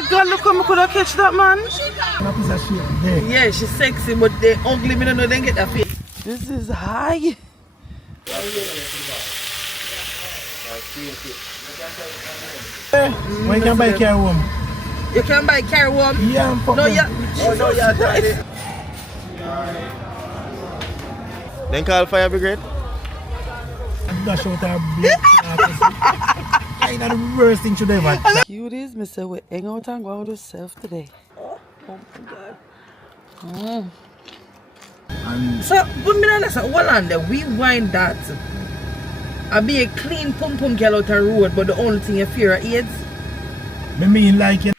my God, look how I could have catch that man. What is that shape there? Yeah, she's sexy, but they ugly. Me don't know they get that face. This is high. When you can buy carry home? You can buy carry home? Yeah, I'm fucking. No, yeah. Oh, no, yeah, then call fire brigade. Dash out our black. I know the worst thing to ever. Cuties, me say we hang out and go out yourself today. Oh my God. So, but me not say, hold on there, we wind that. I be a clean pum pum girl out the road, but the only thing you fear are AIDS. Me mean like it.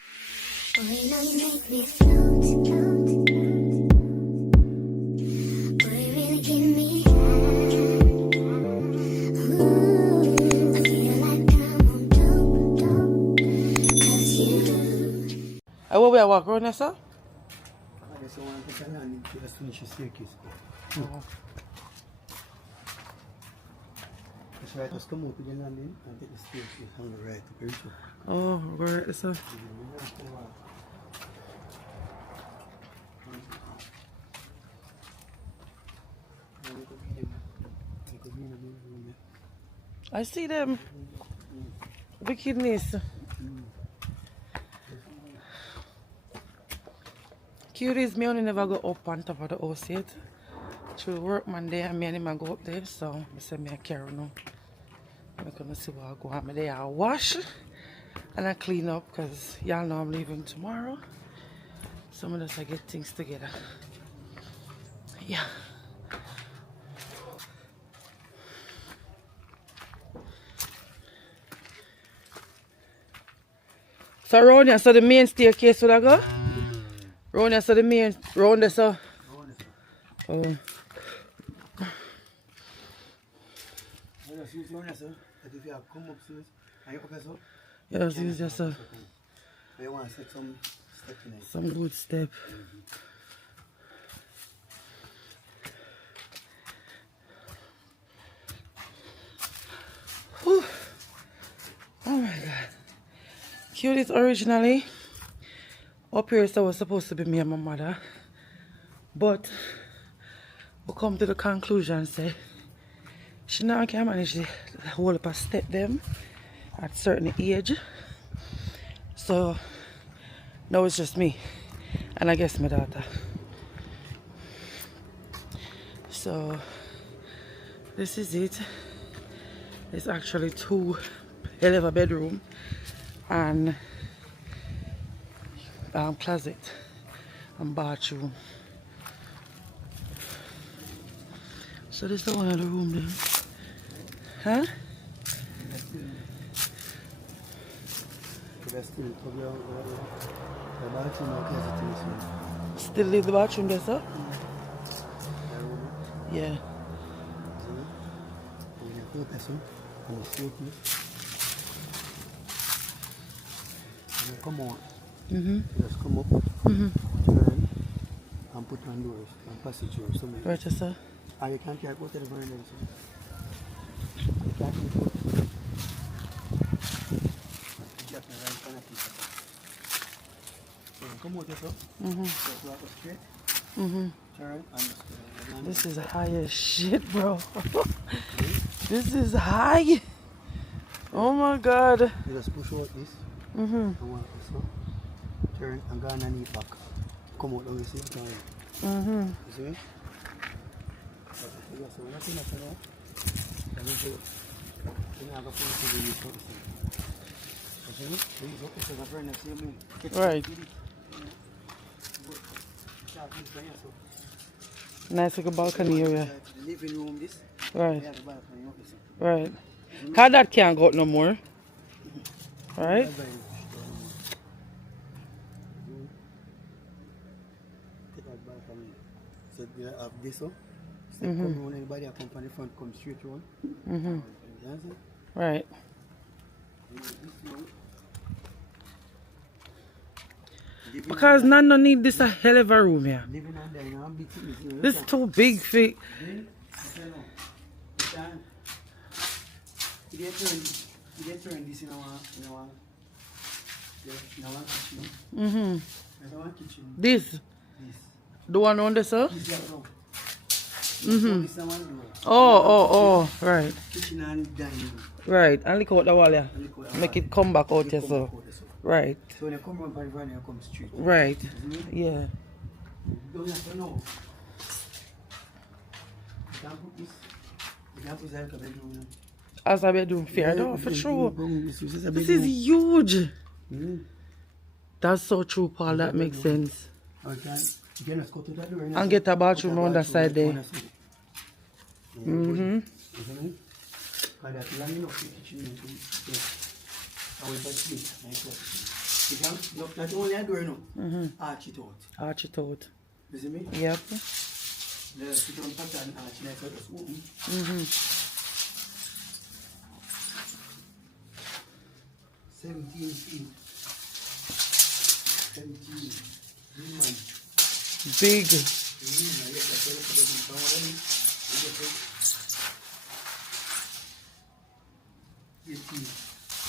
Where we are walk around there, sir? I just want to put your hand into the finish your staircase. That's right, just come up with your landing and take the staircase on the right. Okay, sure. Oh, right, sir. I see them. Wickedness. Cuties, me only never go up on top of the house yet. Through work Monday, and me and him go up there, so I say me a carry now. I'm gonna see what I go on. Me there I wash and I clean up because y'all know I'm leaving tomorrow. So I'm just get things together. Yeah. So around here, so the main staircase would I go? Round there, so the main, round there, so. Oh. Just use round there, sir. If you have come upstairs, and you okay, sir? Yeah, just use this, sir. You want to set some step in it. Some good step. Whew. Oh my God. Cute originally. Up here, so it was supposed to be me and my mother, but we come to the conclusion, say she now can manage the whole up a step them at certain age, so now it's just me and I guess my daughter. So this is it. It's actually two hell of a bedroom and closet and bathroom. So this is one of the room there. Huh? Still leave the bathroom there, sir? Yeah. Come on. Just come up, turn, and put on doors and passage or something. Right, sir. And you can't go to the veranda. You can't go. Come out, sir. Straight. Turn and This is high as shit, bro. This is high. Oh my God. You just push out this. Turn and go underneath back. Come out on the same time. You see? Right. Nice little balcony area. Living room this. Right. Right. Cause that can't go out no more. Right? So you have this one. So come on, anybody that come from the front, come straight on. Right. Because none don't need this a hell of a room here. This is too big for it. You get turn this in our Now one kitchen. Mm-hmm. There's one kitchen. This, the one on the sir? This is no. Mm-hmm. This is one door. Oh, right. Kitchen and dining. Right, and look out the wall, yeah. And look what I Make want. it come back out It here, come so. back out there, so. Right, So when you come around by the van, you come straight. right. Isn't it? Yeah. You don't have to know. You can't put this. You can't put that bedroom. You know. As a bedroom fair, though, for sure. This is a This bedroom. is huge. Mm. That's so true, Paul. That makes sense. You can just go to that door And get a bathroom on that side there. Mm-hmm. That's long enough the kitchen. I will just sleep. You can look not only a door, no. Arch it out. Arch it out. You see me? Yep. The sit-down pattern arch like that just open. Mm-hmm. 17 feet. 17. Man. Big.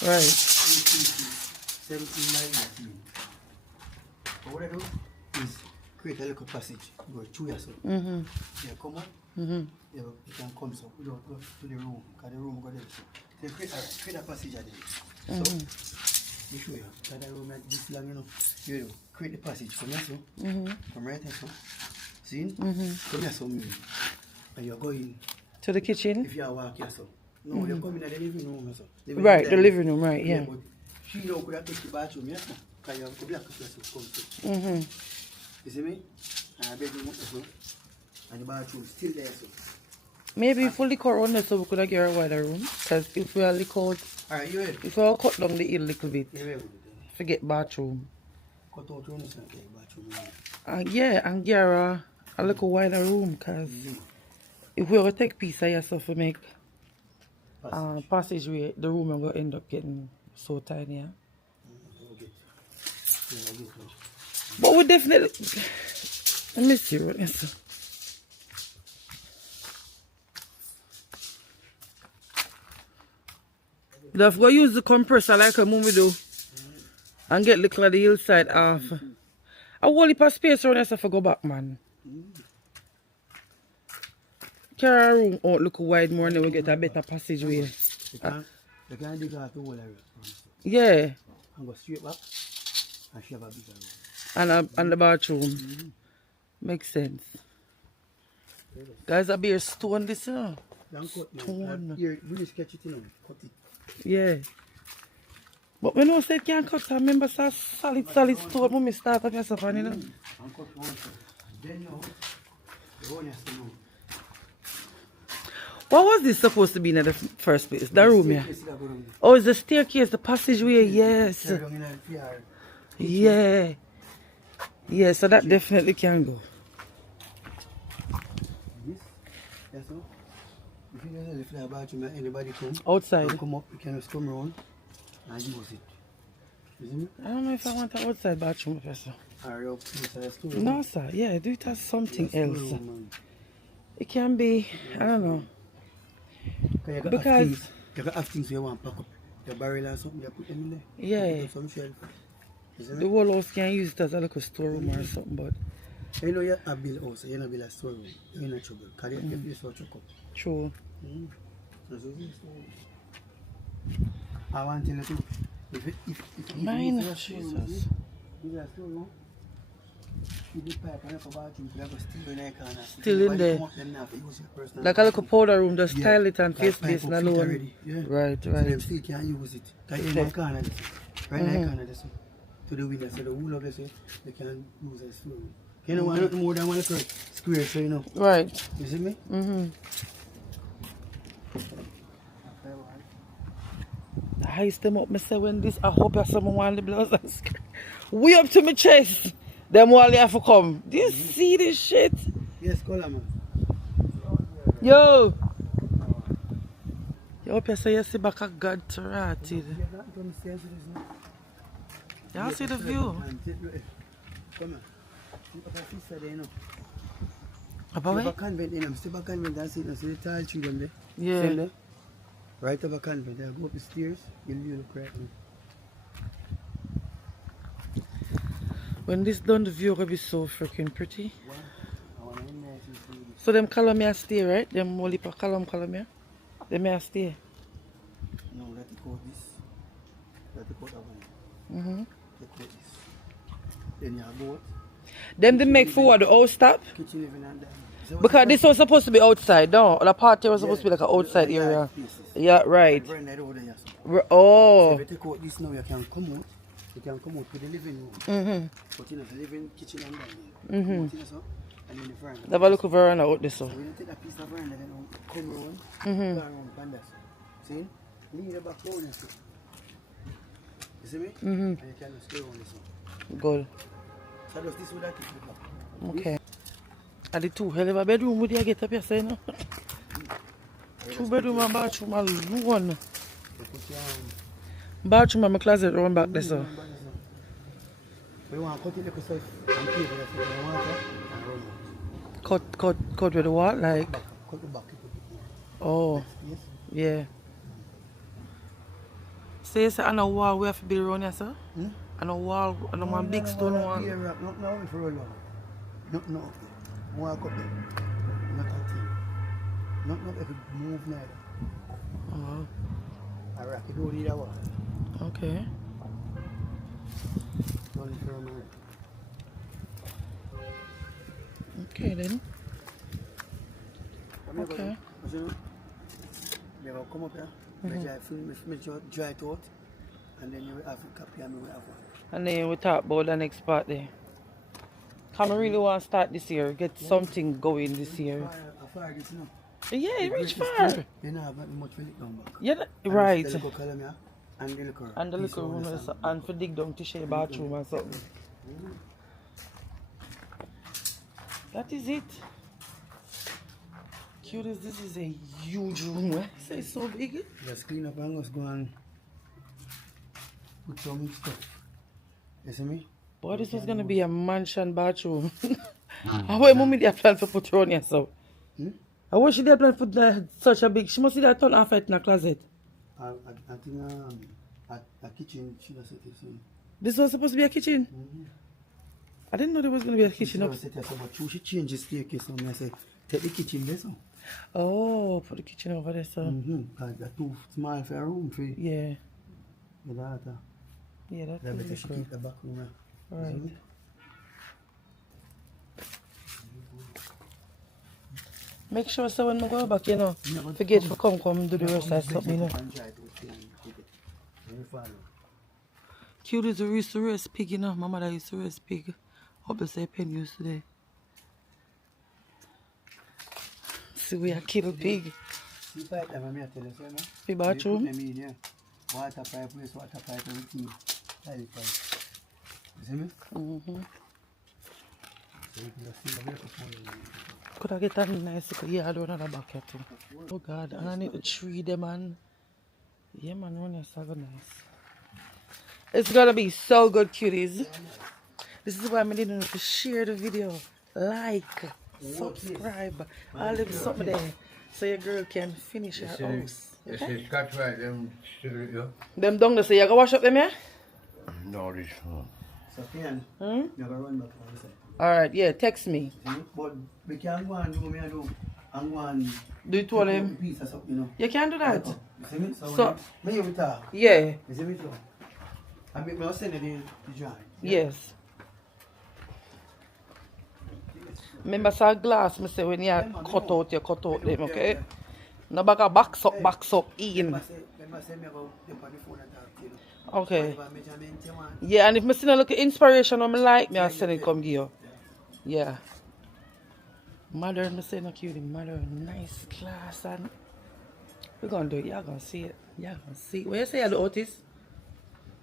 Right. 17, 19. But what I do is create a little passage. Go through yourself. Mm-hmm. You come up. Mm-hmm. You can come so we don't go to the room. Because the room go there. So you create a passage at the So you show you. That the room like this long, you know. You know, create the passage from here, so. From right here, so. See? From here, so. And you're going To the kitchen? if you are walking, so. No, you're coming at the living room, so. Right, the living room, right, yeah. But she don't could have take the bathroom, yes, because you have to block the place to come to. Mm-hmm. You see me? And the bedroom, so. And the bathroom still there, so. Maybe if we lick out on there so we could have get a wider room. Because if we are lick out, Alright, you ready? if we all cut down the hill a little bit, You ready? forget bathroom. Cut out room, so okay, bathroom. Yeah, and get a little wider room. Because if we ever take piece of yourself to make passageway, the room will end up getting so tiny. Yeah? Okay. But we definitely. Let me see what this is. We have to use the compressor like a mummy do and get little of the hillside off. A whole heap of space around us to go back, man. Carry our room out look wide more and then we get a better passageway. You can't dig out the whole area. Yeah. And go straight back. And she have a bigger room. And the bathroom. Makes sense. Guys, a bare stone this, you know. Don't cut now. Stone. Here, really sketch it, you know. Cut it. Yeah. But when I said can't cut, I remember some solid stone when we start up yourself, you know. And cut one side. Then now, the one has to know. What was this supposed to be in the first place? The room, yeah. Staircase that go down there. Oh, it's the staircase, the passageway, yes. Carry down in a yard. Yeah. Yeah, so that definitely can go. This, yes, so. If you don't lift the bathroom and anybody Outside. come up, you can just come around and use it. You see me? I don't know if I want an outside bathroom, Professor. Or up inside the store. No, sir. Yeah, do it as something Store else. room, man. It can be, I don't know. You got Because you got have things you want to pack up. Your barrel or something, you put them in there. Yeah. Put up some shelf. You see the me? whole house can use it as a little storeroom or something, but You know you're a bill house, you're not a bill a storeroom. You're in a trouble. Because you have to sort your cup. true. That's what it is. I want to tell you, if Mine, you use a storeroom, Jesus. use a storeroom, you do pipe and for bathroom, you have a still in a corner. Still in there. Like a little powder room, just tile it and face basin alone. Yeah. Right, So them right. still can't use it. Like in the corner, this, right in the corner, this, to the window, so the whole of this, they can use a storeroom. You know, want nothing more than one little square, so you know. Right. You see me? I heist them up, me say when this, I hope that someone want the blouse and skirt. Way up to my chest. Them all they have to come. Do you see this shit? Yes, color man. Yo! You hope you say you see back a God to rat. You see the view? Come on. See up a sister there, you know. Up See up away? a convent, you know. See up a convent, that's it. See the tall tree them there. Yeah. See them there? Right up a convent. There, go up the stairs. You'll look right now. When this done, the view will be so freaking pretty. One, I want to nice and see this. So them column here stay, right? Them only per column here. They may stay. No, let it go this. Let it go that one. Mm-hmm. Let it go this. Then you have both. Them they make forward the house stop. Kitchen living and then. Because this was supposed to be outside, no? The party was supposed to be like an outside area. Yeah, right. Oh. So if you take out this now, you can come out. You can come out to the living room. Mm-hmm. But you know, the living kitchen and dining. Mm-hmm. And then the veranda. Have a look at veranda out this so. So when you take a piece of veranda, then come around, Mm-hmm. go around and that's see? Leave the back down and so. You see me? Mm-hmm. And you can just go around this one. Good. So does this with that the back. Okay. Are the two hell of a bedroom would you get up here say no? 2 bedroom and bathroom alone. You put your Bathroom and my closet run back there so. we want to cut it like a safe and keep it as you want it and run out. Cut with the wall like. Back, cut the back, you put it Oh. more. Yes? Yeah. So you say on a wall we have to build around here sir? Hmm? On a wall, on one big stone wall. No, if you roll on. No. Walk up there. Not a thing. Not if you move neither. Oh, I rock you don't need a wall. okay. Don't need to run Okay then. around. Okay. You ever come up here, make sure dry it out, and then you will have a copy and we will have one. And then we talk about the next part there. Can we really want to start this year, get something going this year? Far this now. Yeah, it reach far. You know, have much for it down back. Yeah, right. The little column here, and the little And the little room is, and for dig down to share bathroom or something. That is it. Cuties, this is a huge room. Eh? It's so big. Just clean up and just go and put some stuff. You see me? Boy, this was gonna be a mansion bathroom. How was mommy there plan to put her on here so? How was she there plan to put such a big? She must see that turn off it in the closet. I think a kitchen she was set this in. This was supposed to be a kitchen. I didn't know there was gonna be a kitchen up. But she changed the staircase. So I say, take the kitchen there. So. Oh, put the kitchen over there, so. Because they're too small for a room for Yeah. your daughter. Yeah, that's They better really she cool. keep the back room there. Right. You see me? Make sure so when I go back, you know, forget to come do the rest of something, you know. And try to stay and keep it. And you follow. Cute is a used to raise pig, you know. My mother used to raise pig. Hope they say pen used today. See, we are kill pig. See pipe them, I tell you, so, no? The bathroom. You put them in here. Water pipe, wastewater pipe, everything. Tile pipe. You see me? Mm-hmm. So you can just see the way to follow. Could I get a nice little yard run at the back here too? Oh God, and I need to tree them man. Yeah man, run is so good nice. It's gonna be so good, cuties. This is why I'm needing to share the video, like, subscribe, all them something there, so your girl can finish her house. Okay? Scotch right, them sugar, yeah? Them down there, so you go wash up them here? No, this one. So, Kian, you have a run back on the side. Alright, yeah, text me. But we can go and do what I do. And go and Do it to him. piece or something, you know. You can do that? You see me? So- when you talk, Yeah, you see me too? I mean, I'll send it in the drawing. yes. Remember, so glass, me say when you cut out them, okay? No back a box up in. Remember, say me go up on the phone and talk to you. Okay. Whatever measurement you want. Yeah, and if I see a look at inspiration or me like me, I'll send it come give you. Yeah. Modern, me say no cute, modern, nice class, and we're gonna do it. Y'all gonna see it. Y'all gonna see it. Where you say you do Otis?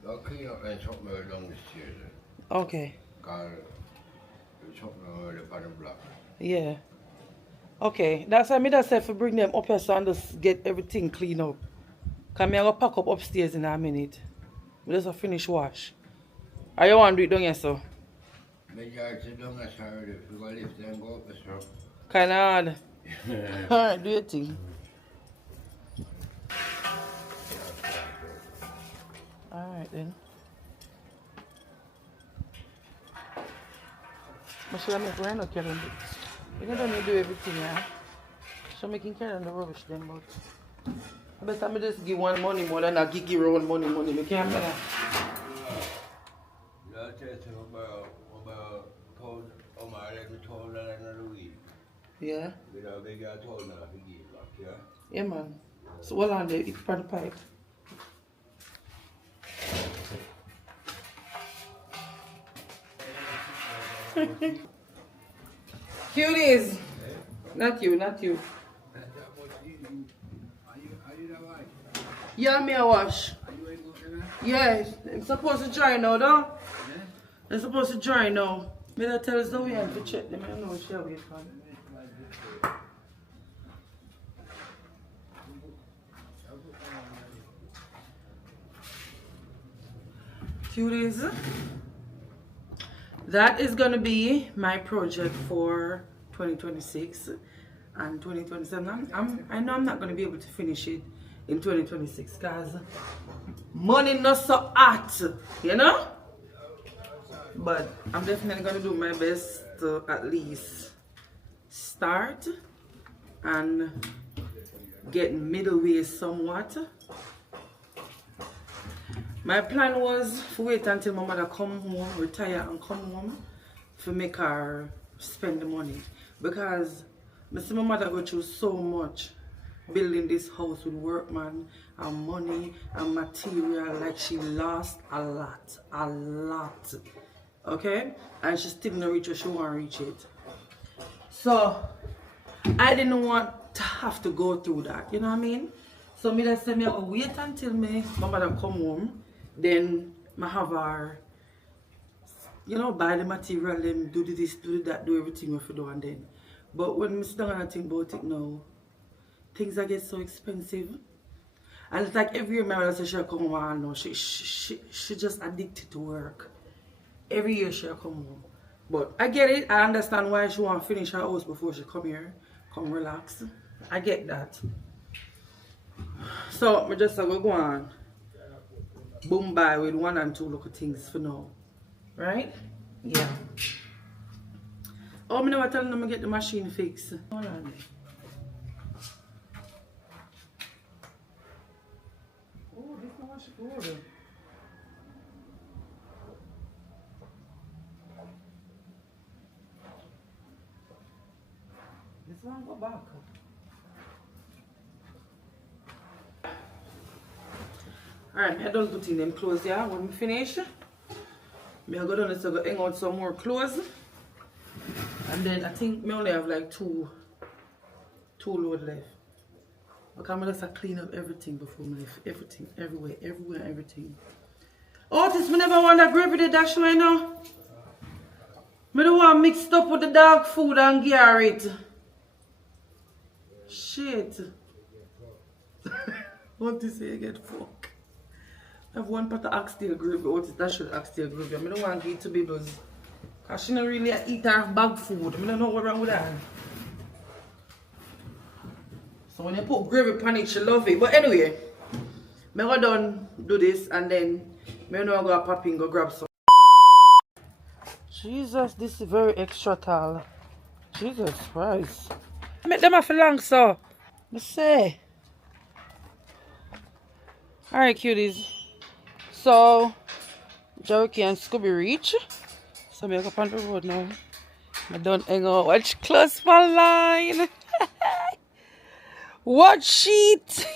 I'll clean up and something along the stairs. Okay. Because something on the bottom block. Yeah. Okay. That's why me just say if we bring them up here so and just get everything clean up. Cause me I go pack up upstairs in a minute. We just a finish wash. Are you want to do it down here so? Maybe I sit down as hard if you go lift and go up the stairs. Kinda hard. Alright, do your thing. Alright then. I should make Rhino carry on. You don't need to do everything, yeah? So making carry on the rubbish then, but I better me just give one money more than I give you one money. Me can't better. Jag tänkte bara om jag hade told another week. Yeah? Without big I told her to give back, yeah? Yeah, man. So hold on there, it's for the pipe. Cuties! Not you. Are you the wife? Yeah, me a wash. Are you ain't going to Yeah, it's supposed to dry now, though. Yeah? It's supposed to dry now. Me that tell us the way to check them. I don't know what shall we find. Cuties. That is gonna be my project for 2026 and 2027. I know I'm not gonna be able to finish it in 2026 because money not so hot, you know? But I'm definitely gonna do my best to at least start and get middle way somewhat. My plan was to wait until my mother come home, retire and come home to make her spend the money. Because I see my mother go through so much building this house with workman and money and material, like she lost a lot. Okay? And she still not reach where she want to reach it. So I didn't want to have to go through that, you know what I mean? So me just say me I will wait until my mother come home. Then I have her, you know, buy the material, then do this, do that, do everything we have to do, and then. But when I sit down and think about it now, things that get so expensive. And it's like every year my mother says she'll come home and no, she just addicted to work. Every year she'll come home. But I get it, I understand why she want to finish her house before she come here, come relax. I get that. So I just go on. Boom by with 1 and 2 little things for now. Right? Yeah. Oh, I never tell them to get the machine fixed. Hold on. Oh, this one should go over. This one go back. Alright, I done putting them clothes here. When we finish, I go down and go hang out some more clothes. And then I think I only have like two load left. Because I just clean up everything before I leave. Everything, everywhere, everything. Oh, this me never want that gravy the dash right now. I don't want mixed up with the dog food and gear it. Shit. What to say, get fuck. I have one pot of oxtail gravy. What is that shit oxtail gravy? I don't want to eat to babies. Because she don't really eat her bag food. I don't know what's wrong with that. So when you put gravy on it, she love it. But anyway, I go done do this and then I know I go pop in, go grab some. Jesus, this is very extra tall. Jesus Christ. Make them off long, so. Let's say. Alright, cuties. So, Jericho and Scooby reach. So, I go up on the road now. I don't hang out. Watch close my line. What sheet?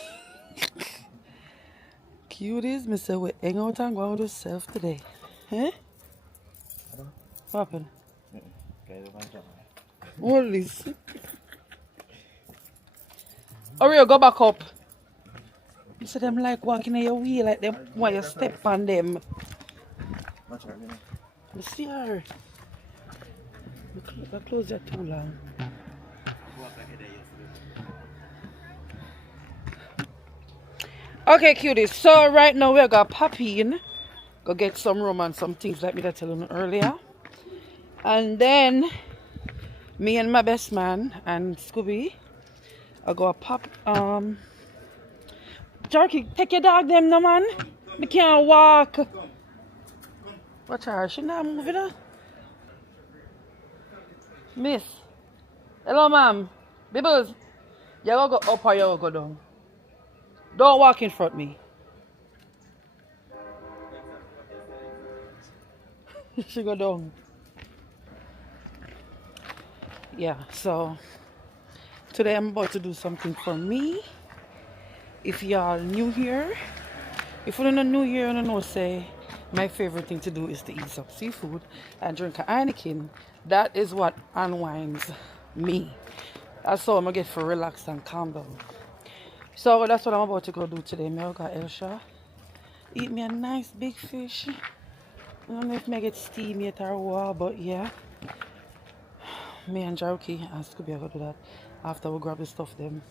Cuties, me say we hang out and go out with yourself today. Eh? What happened? What is this? Oreo, go back up. You see them like walking in your wheel, like them while you step on them. You see her? The clothes are too long. Okay, cuties. So right now we're gonna pop in, go get some rum and some things like me that telling you earlier, and then me and my best man and Scooby I go pop. Jerky, take your dog them no man. We can't walk. Watch her, she not moving her. Miss. Hello, ma'am. Bibbles. You gotta go up or you gotta go down. Don't walk in front of me. She go down. Yeah, so today I'm about to do something for me. If y'all new here, if you're not new here, I don't know, say my favorite thing to do is to eat some seafood and drink a Heineken. That is what unwinds me. That's all I'm gonna get for relax and calm down. So that's what I'm about to go do today. I got Hellshire. Eat me a nice big fish. I don't know if I get steam yet or what, but yeah. Me and Jaruki and Scooby are gonna do that after we grab the stuff them.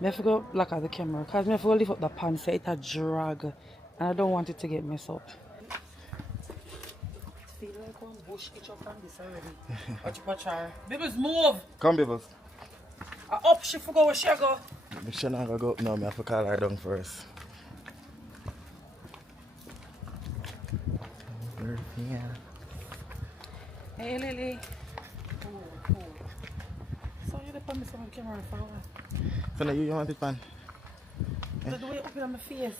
I have to go look at the camera because I have to lift up the pan so it a drag and I don't want it to get messed up. Feel like one bush itch up on this already. Watch your try. Bibbles move! Come, Bibbles. Up she for go where she go. She not gonna go up now, I have to call her down first. Yeah. Hey Lily. Oh. So you dip on me on camera for what? So now you want it, pan? The way you open on my face.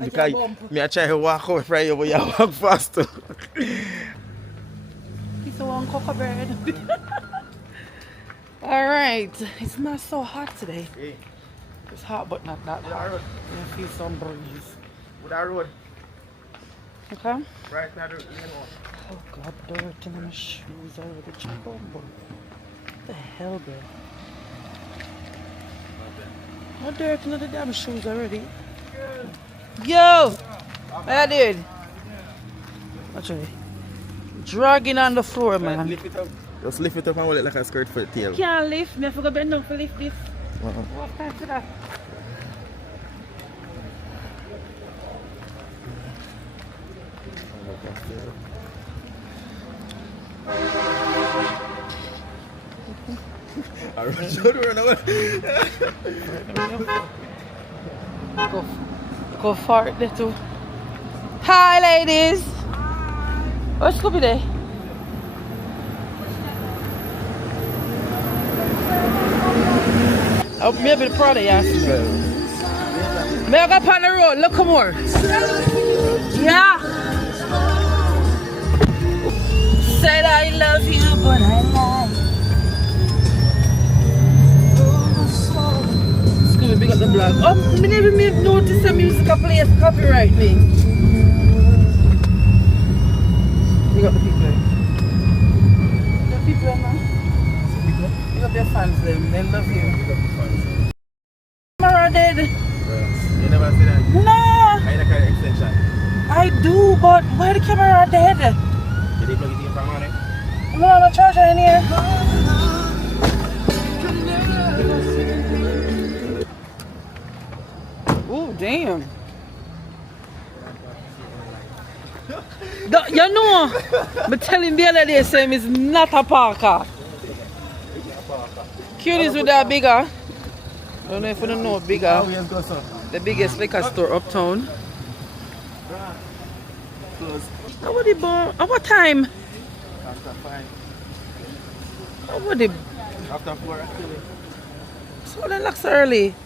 Because me I try to walk out from you, but you walk faster. Piece of one cocoa bird. Alright, it's not so hot today. Hey. It's hot but not that hot. I feel some breeze. With our road. Okay? Right now, Oh god, dirt in my shoes already. What the hell, bro? No dirt in the damn shoes already. Yo! I did. Watch it. Dragging on the floor, man. Lift it up. Just lift it up and hold it like a skirt for the tail. Can't lift me. I forgot bend down to lift this. What time for that? Go fart there too. Hi ladies! What's Scooby there? Oh, maybe the product, yes. May I go on the road? Look more. Yeah. Said I love you, but I lie. Scooby, big up the blog. Oh, me never noticed the music plays copyright me. Big up the people. The people, man. Big up your fans, them. They love you. Camera dead. You never see that? No. I need a kind of extension. I do, but why the camera dead? Did they plug it in from on it? No, I'm charger in here. Oh, damn. You know, but telling the other day, same is not a parker. Cute is with that bigger. I don't know if you don't know bigger. The biggest liquor store uptown. How would it born? At what time? After 5. How would it? After 4 actually. So then looks early. I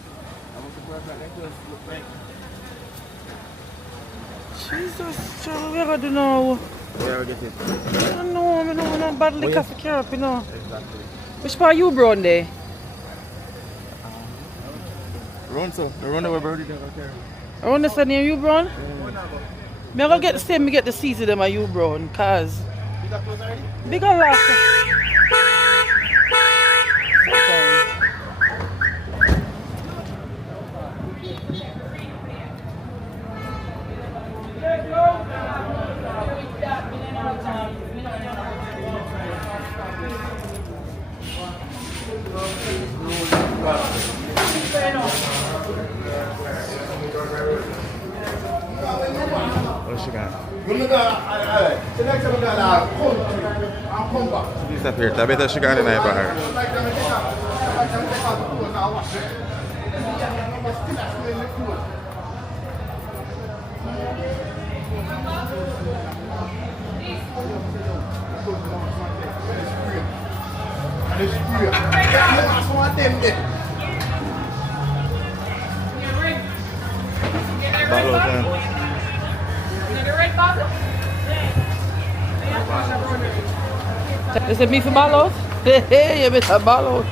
want to go back and just look right. Jesus, what are we gonna do now? Where we get it? I don't know, I don't know bad liquor for care up, you know. Exactly. Which part you brown there? Run so. The run over birdie never care. I want to say near you brown. Me I go get the same, me get the season them you brown, cause You got close already? bigger lock. What's she got? Come She's up here. I bet she got in there by her. Is it me for ball out? Hey, you better ball out.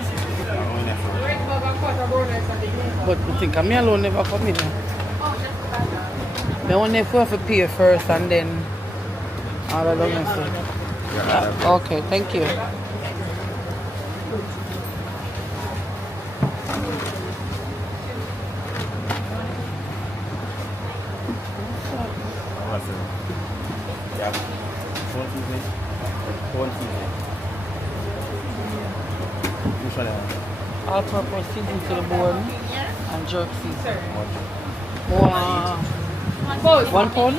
But I think I'm alone never come in. I want to pay first and then all along. Okay, thank you. All-purpose season to the bone and jerk season. One pound?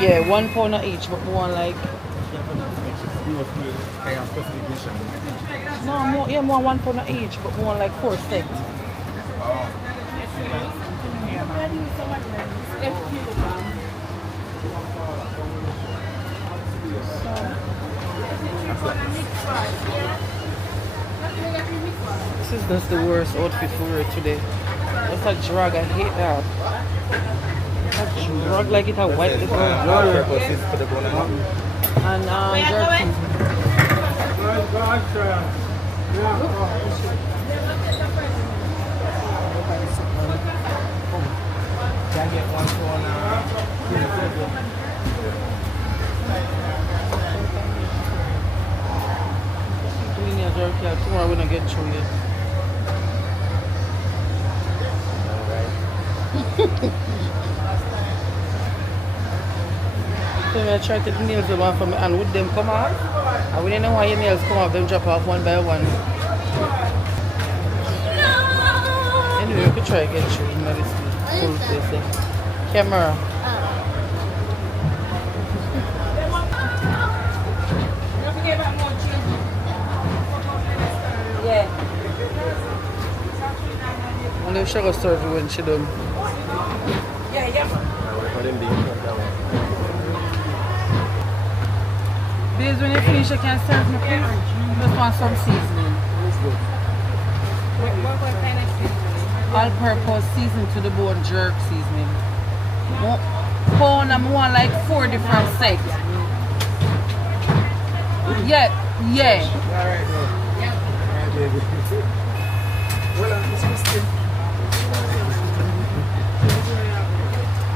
Yeah, 1 pound each, but more like. No, more, yeah, more 1 pound each, but more like 4 cents. This is just the worst outfit for her today. It's a drag, I hate that. A drag like it a white little girl. And jerky. Doing your jerky, tomorrow we're gonna get through it. So I try to do nails them off for me and would them come off? I wouldn't know why your nails come off, them drop off one by one. Anyway, we could try to get through in this full place. Camera. Yeah. I wonder if she will serve you when she done. Yeah. Because when you finish, you can serve me, please. Just want some seasoning. What kind of seasoning? All-purpose season to the bone jerk seasoning. Pound, I want like 4 different sets. Yeah.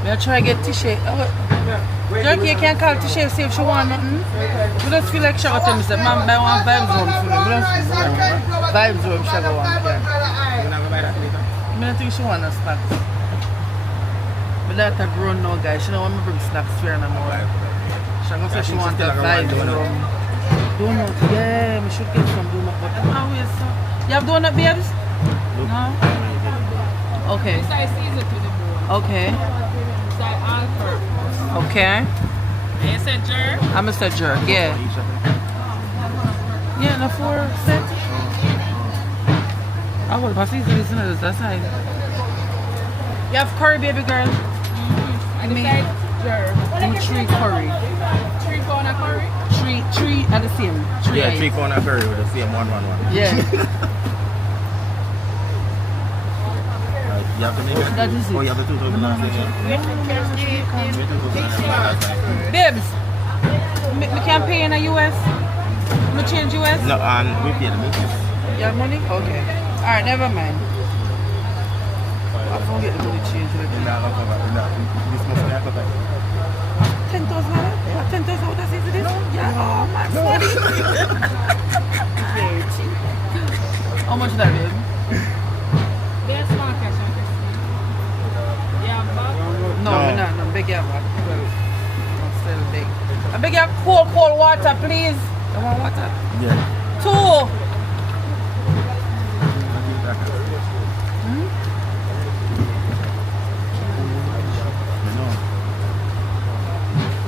I try to get Tisha. Jerky, you can't call Tisha see if she want nothing. We just feel like she got them say, man, buy one vibes room for me. We don't vibes room she got one. I don't think she want no snacks. But that's a grown now guy. She don't want me bring snacks for her no more. She gonna say she want the vibes room. Donut, yeah, we should get some donut. But always so. You have donut, babes? No? Okay. It's like season to the bone. Okay. It's like all-purpose. Okay. And you said jerk? I'm a said jerk, yeah. Yeah, no 4 cents. I will pass these listeners, that's fine. You have curry, baby girl? I mean, jerk. 3 curry. 3 pound of curry? 3 are the same. 3 yeah, 3 pound of curry with the same 1. Yeah. You have to make it. That is it. Oh, you have to do it. Babes, we can't pay in the US? We change US? No, we pay the business. You have money? Okay. Alright, never mind. I forget the money change. This must be a couple. 10,000? What, 10,000? What does it say? Yeah, oh, man, funny. How much is that, babe? No, no, beg you back. I'm still big. I beg you cold water, please. You want water? Yeah. 2.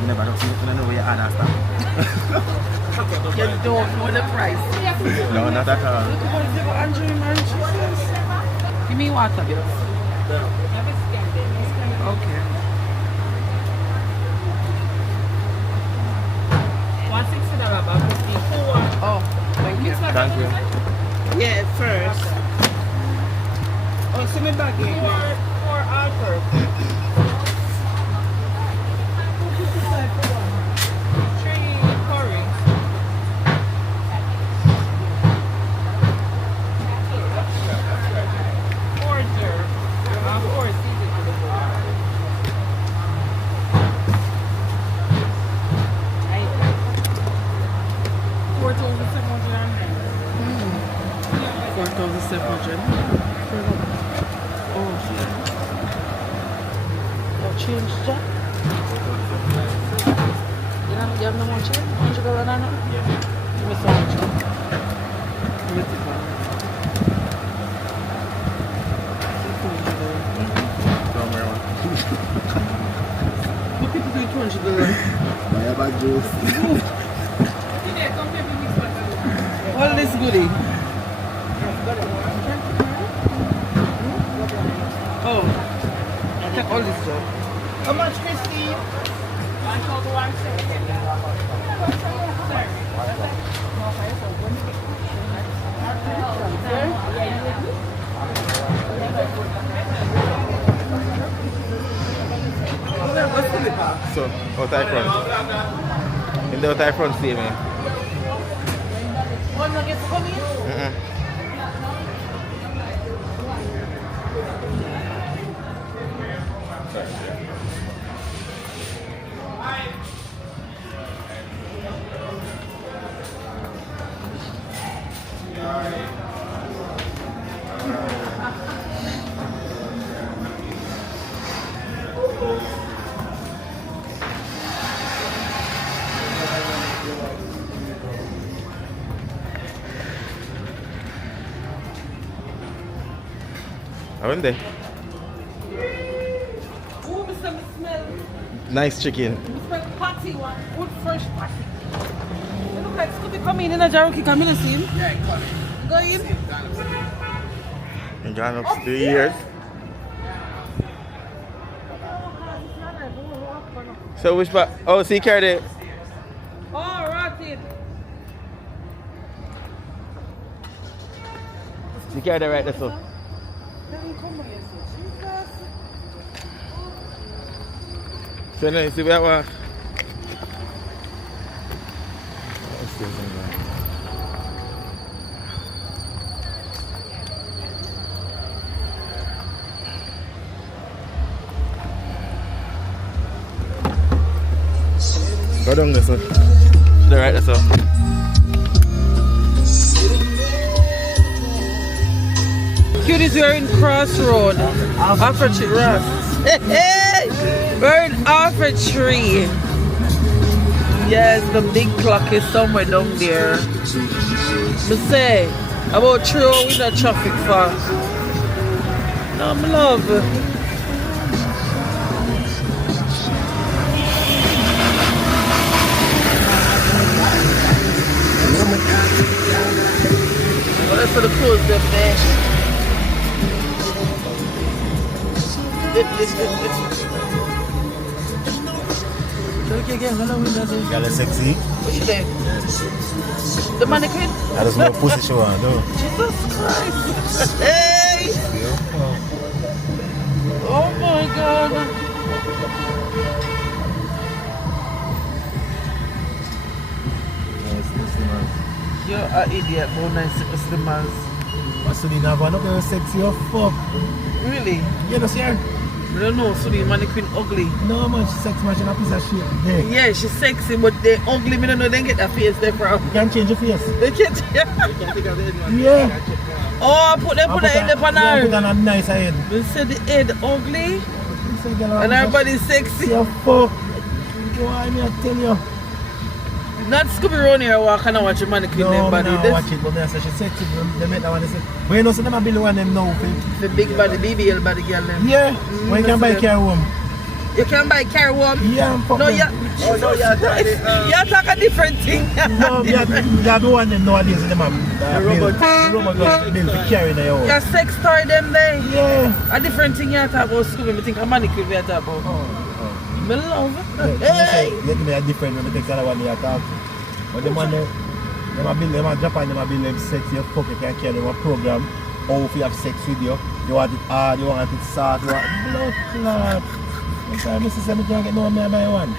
Never know where you add that stuff. You don't know the price. No, not at all. Look at Andrew, man. Jesus. Give me water, babe. Okay. 160 about 54. Oh, thank you. That Thank you. Yeah, first. Oh, see me back here. For Arthur. 3 curry. 4 there. 4 season to the board. 4,700. 4,700. Oh, no change, Jack? You have no more change? $100 now? Yeah. Give me some more change. Give me some more. What people do $200? I have a juice. All this goodie. Oh, take all this job. How much, Christy? So, outside front. In the outside front, see me. One nuggets coming? I went there. Oh, Mr. Smell. Nice chicken. Smell patty one. Good fresh patty. You look like Scooby coming in a jar kick a minute scene. Yeah, go in. And gone up 3 years. So which part? Oh, see, carried it. Oh, rotted. She carried it right there, so. So now you see where I go down this way. To the right, that's all. Cuties, we're in Crossroad. Off a tree. We're in off a tree. Yes, the big clock is somewhere down there. Me say, about 3 hours with the traffic for. No, my love. Well, that's for the clothes them there. Look again, hello, window. Y'all are sexy. What you there? The mannequin? I just want pussy show on, no. Jesus Christ. Hey! Oh my God. You're an idiot, but nice customers. What's the name? One of them sexy or fuck? Really? You know, see her? I don't know, so the mannequin ugly. No man, she's sexy man, she's a piece of shit. Yeah. Yeah, she's sexy, but they ugly. Me don't know they get that face there from. You can change your face. They can't. Yeah. Oh, put the head up on her. Put on a nice head. They said the head ugly and everybody's sexy. See a fuck. Boy, I tell you. Not Scooby around here walking and watch a mannequin No, body. I watch it, but I say she's sexy. They make that one, they say. But you know, so them a below one them now. The big body, BBL body girl them. Yeah. When you can buy car home. You can buy car home? Yeah, I'm fucking. No, yeah. Oh no, You're talking a different thing. No, you have the one them nowadays. Them have the robot just built to carry in the house. Your sex toy them there. Yeah. A different thing you're talking about Scooby. I think a mannequin you're talking about. Me love. Let me a different when I take that one you talk. But the one Them a Japan, them a build them sex, you fuck, you can carry them a program. How if you have sex with you want it hard, you want it soft, you want blood clot. Sometimes I say I can't get no man by one.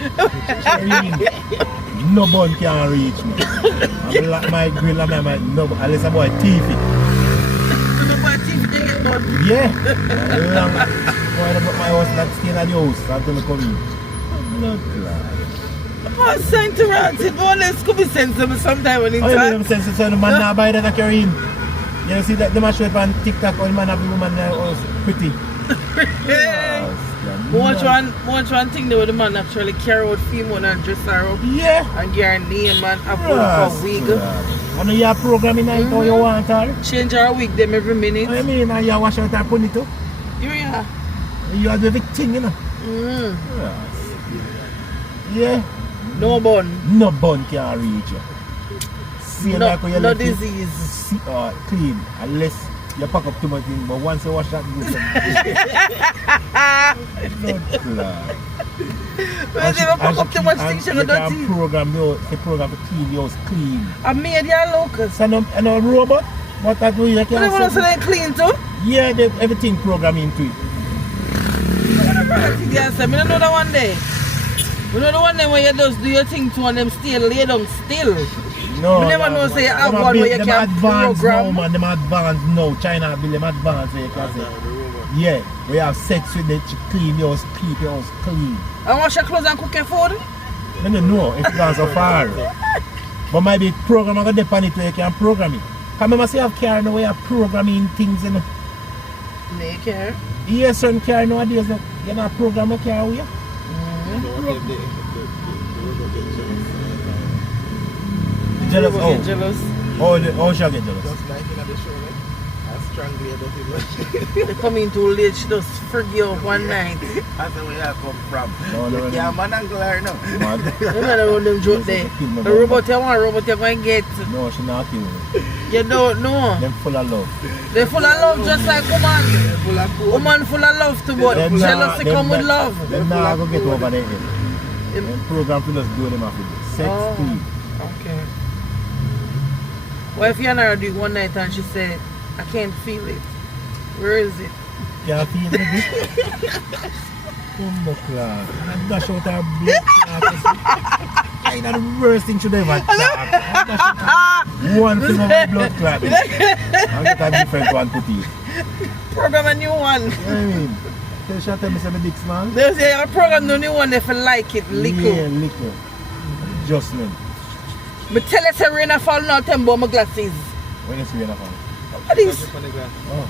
No bun can reach me. I lock my grill and my no, unless a boy teeth it. The boy teeth they get done. Yeah. Long boy about my house that stay in the house until I come in. Blood clot. Oh, Saint Rats, it won't let Scooby sense them sometime when he Oh, you talk. know sense so the man not buy that carry in. You see that the man show it on TikTok all man have the woman there was pretty. Hey. Watch one thing there with the man actually carry out female and dress her up Yeah. and get her name and have a wig. I know you have programming night how you want her. Change her wig them every minute. I mean, and you wash out her ponytail. Yeah. You have everything, you know. Mm. Yeah. No bun. No bun can reach you. See No, like when you no let it disease. clean. Unless you pack up too much thing, but once you wash that good. Blood clot. When they pack up too much things, you know the program to clean yours clean. I made your locus. So no robot, what that do you But they want to say they clean too? Yeah, everything programmed into it. Yes, I don't know that one day. You know the one day when you just do your thing to and them still lay down still. No, You never know say you have one where you can program. No, man, them advanced now. China build them advanced where you can say. Yeah, we have sex with it, clean yours, keep yours clean. And wash your clothes and cook your food? I don't know if it goes so far. But maybe program I got depend it where you can program it. I remember say you have car now where you are programming things in. They care. Yeah, certain car nowadays you not program a car with you. Jealous? People Oh. get jealous. Oh, she get jealous. Just like in the show, I strongly about it. They come in too late, she just forgive you one night. That's where I come from. No, Yeah, man and glare now. Mad. You know around them joke there. The robot you want, robot you going to get. No, she not kill me. You don't know. Them full of love. They full of love just like woman. Full of cool. Woman full of love too, but Them jealousy them come with love. Them not go get over their head. Them program to just do them after this. Sex Oh. clean. Okay. What if you and her do one night and she said, I can't feel it? Where is it? Can't feel it. Bumbo class. And dash out her blood clot. I know the worst thing should ever talk. One thing of my blood clot. I'll get a different one put in. Program a new one. You know what I mean? Tell she tell me say my dick small. They say I program the new one if you like it, little. Yeah, little. Adjustment. But tell us a rain fall now, tell me my glasses. When you see me in a fan? What is? Oh.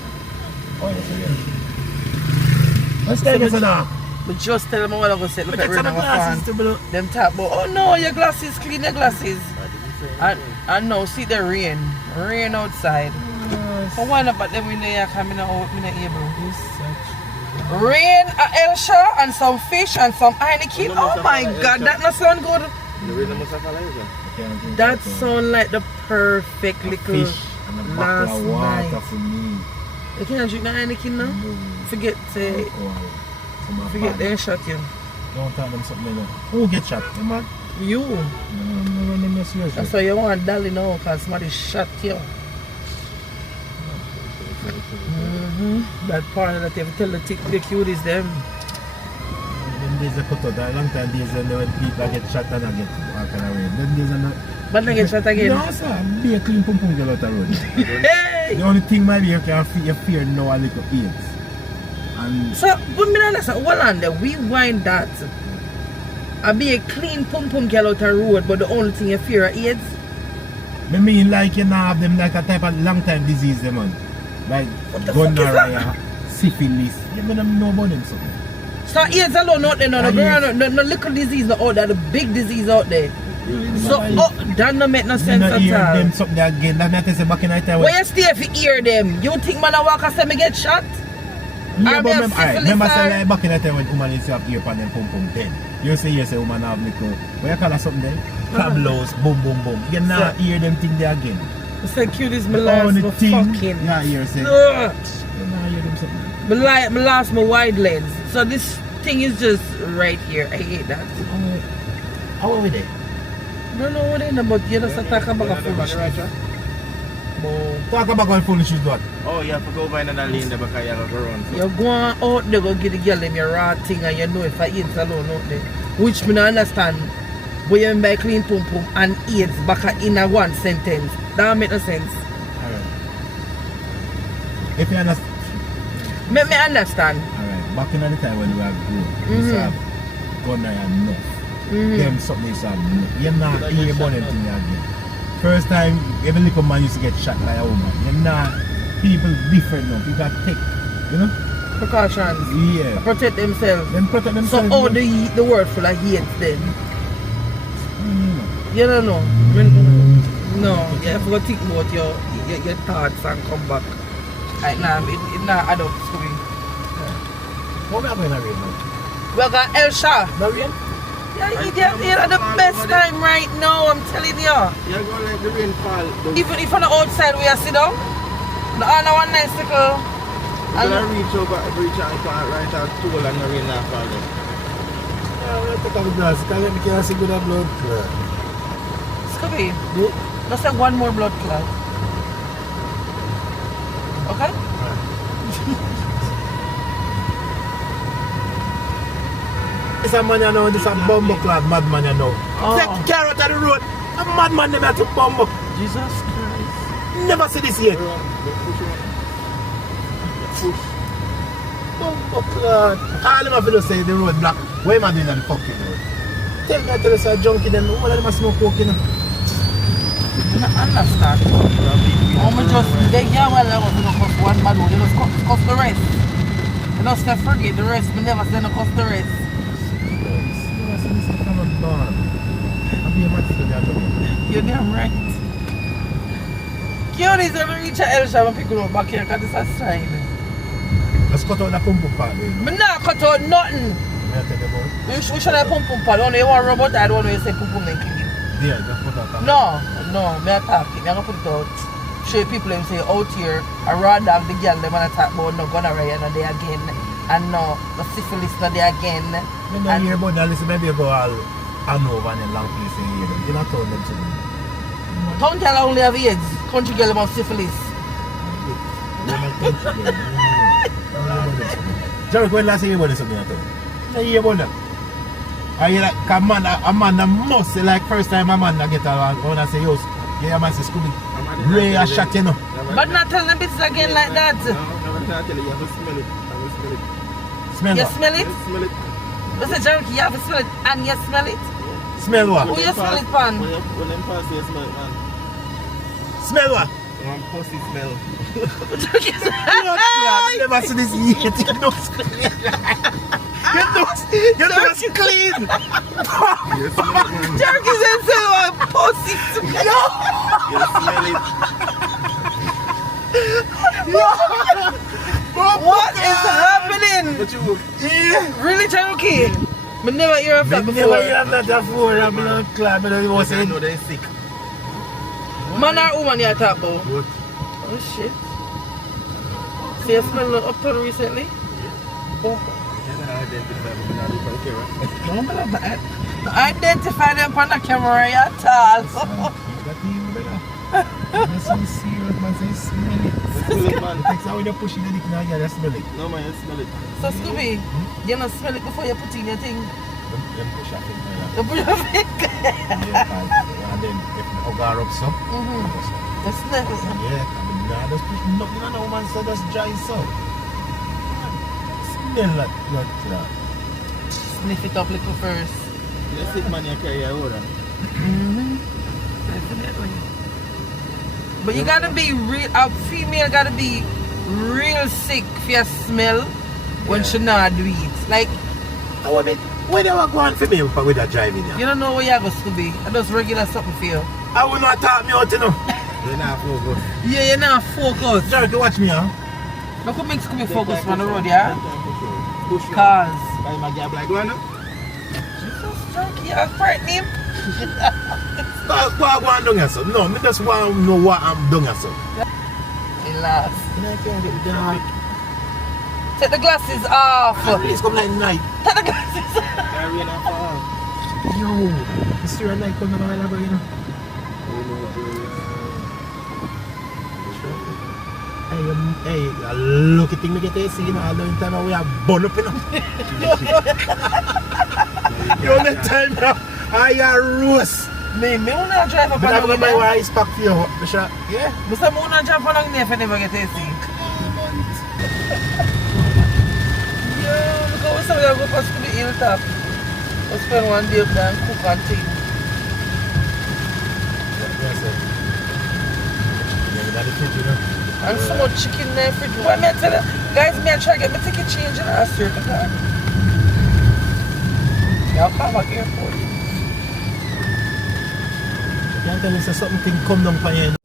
Oh, you see me. Let's take this now. But just tell them what I was saying. Look at rain on my glasses fan. to below. Them talk about, oh no, your glasses, clean your glasses. And no, see the rain. Rain outside. So why not but them in there coming out, I'm not able. Rain, a Hellshire and some fish and some Heineken. Oh my god, that not sound good. That sound like the perfect little Fish and a bottle last of water night. for me. You can't drink the Heineken now? Forget to forget they shot you. Don't tell them something like that. Who get shot? You mad? You. No, seriously. That's why you want Dolly now because somebody shot you. That part that you have to tell the cuties them. Them days they cut out a long time days when people get shot and I get all kind of rain. Them days are not. But they get shot again. No sir, be a clean pum pum girl out the road. Hey! The only thing might be you can fear now a little AIDS. And So, but me not listen, hold on there, we wind that. I be a clean pum pum girl out the road, but the only thing you fear is AIDS. I mean like you now have them like a type of long time disease them on. Like What the fuck is gonorrhea, syphilis. You don't know about them something. So AIDS alone out there, no, no little disease not out there, the big disease out there. So, that don't make no sense not hear at all. them something again. That's not to say back in that time. Where you stay if you hear them? You think man I walk and say me get shot? Yeah, but I have syphilis remember or- say like back in that time when woman used to have ear pan them pum pum then. You say woman have little what you call that something then? Cablos, boom boom boom. You not hear them thing there again. I say cute is my The last only my thing fucking. yeah hear say. You Ugh. not hear them something. My last my wide lens. So this thing is just right here. I hate that. How are we there? No, what ain't but you just talk about a foolishness. Talk about how foolish is what? Oh, you have to go by another lane there because you have to go around. You're going out there, go get the girl them your raw thing and you know if I eat alone out there. Which me not understand. But you mean by clean pum pum and AIDS back in a one sentence. That make no sense. Alright. If you understand. Make me understand. Alright. Back in the time when we were grown, we used to have gun and enough. Them something used to have enough. You're not hear about them thing again. First time, every little man used to get shot by a woman. You're not, people different now. People got take, you know? Precautions. Yeah. Protect themselves. Them protect themselves. So how the word full of hate then? You don't know. No, you have to think about your thoughts and come back. Right now, it not add up to me. What are we going to read now? We got Hellshire. Marian? Yeah, you're the best time right now, I'm telling you. You're going like the rainfall. Even if on the outside we are sit down, the other one nice little. You're going to reach out right out tool and the rain not fall there. I'm going to take off the glass because I can't see good blood. Scooby, let's have one more blood clot. Okay? This a man you know, this a bumbo clad madman you know. Take carrot out of the road. A madman them at the bumbo. Jesus Christ. Never see this yet. Push. Bumbo clad. All them have to say the road black. What am I doing on the fucking road? Tell me to this a junkie then. All of them a smoke coke you know. I don't understand. I'm just, they get well, I was going to cost one man, they just cost the rest. You know, Steph forget the rest, but never say no cost the rest. You're damn right. Cute is going to reach a Hellshire and pick it up back here because it's a sign. Let's cut out the pump part. I'm not cut out nothing. We should have pump part. The one you want robot, I don't want to say pump then clean. Yeah, just put out that. No, me attack it. I'm going to put it out. Show people them say out here, I rather have the girl them and attack about no gonorrhea no day again. And no, the syphilis no day again. You don't hear about that, listen, maybe you go all Hanover and then long place in here. You not told them to do. Town girl only have AIDS. Country girl have syphilis. Jerry, when last year you hear about something at all? You hear about that? Are you like a man that must say like first time a man that get around when I say yo, yeah man say Scooby. Ray a shot you know. But not tell them it's again like that. No, I'm not telling you, you have to smell it. I will smell it. Smell You what? smell it? Smell it. Listen, Jerry, you have to smell it and you smell it. Smell what? Who you smell it pan? When them pass, you smell it, man. Smell what? One pussy smell. I never see this yet. Your nose clean. Your nose clean. You smell it, man. Jerky said so a pussy smell. You smell it. What is happening? But you, Really, Cherokee? Me never hear of that Never hear before. of that before. I'm blood clot. I don't know what I saying. know they're sick. Man or woman you talk about? What? Oh shit. So you smell the uptown recently? Oh. No, but I'm not. Identify them on the camera at all. That's so serious, man. Say smell it. Smell it, man. Takes out when you push in the dick now, you just smell it. No, man, you smell it. So Scooby, you not smell it before you put in your thing? Them push up in there. You put your finger. And then if the hugger up so, You smell it. yeah, I mean, nah, just push nothing on the woman, so just dry so. Smell that blood clot. Sniff it up little first. You're sick, man, you carry your order. Definitely. But you gotta be real, a female gotta be real sick for your smell when she not do it. Like, I mean, where they were going for me with that driving here? you don't know where you're supposed to be. I just regular something for you. I will not talk me out, you know. You're not focused. Yeah, you're not focused. Jerry, watch me, huh? Look what makes me focus on the road, yeah? Push you. Cause Buy my gap like one. Jesus, Jerky, you're frightening. What I want down here, so? No, I just want to know what I'm doing here, so. Relax. You know, I can't get dark. Take the glasses off. Please come like night. Take the glasses off. Carry it off. Yo, this year I like coming a while ago, you know. Hey, a lucky thing me get to see, you know, all the time we have bun up, you know. You know the time now, I roast. Me wanna drive up But I'm along going to buy there. ice pack for you, Misha. Yeah. Mr. Me wanna drive along there if I never get to see. Yo, look how some of them go past to the hilltop. We spend one day up there and cook and tea. Yeah, sir. Yeah, that's the fridge, you know. And so much chicken in the fridge. What me I tell you? Guys, me I try to get my ticket change and I swear to God. Y'all come back airport. You can't tell me say something can come down for you.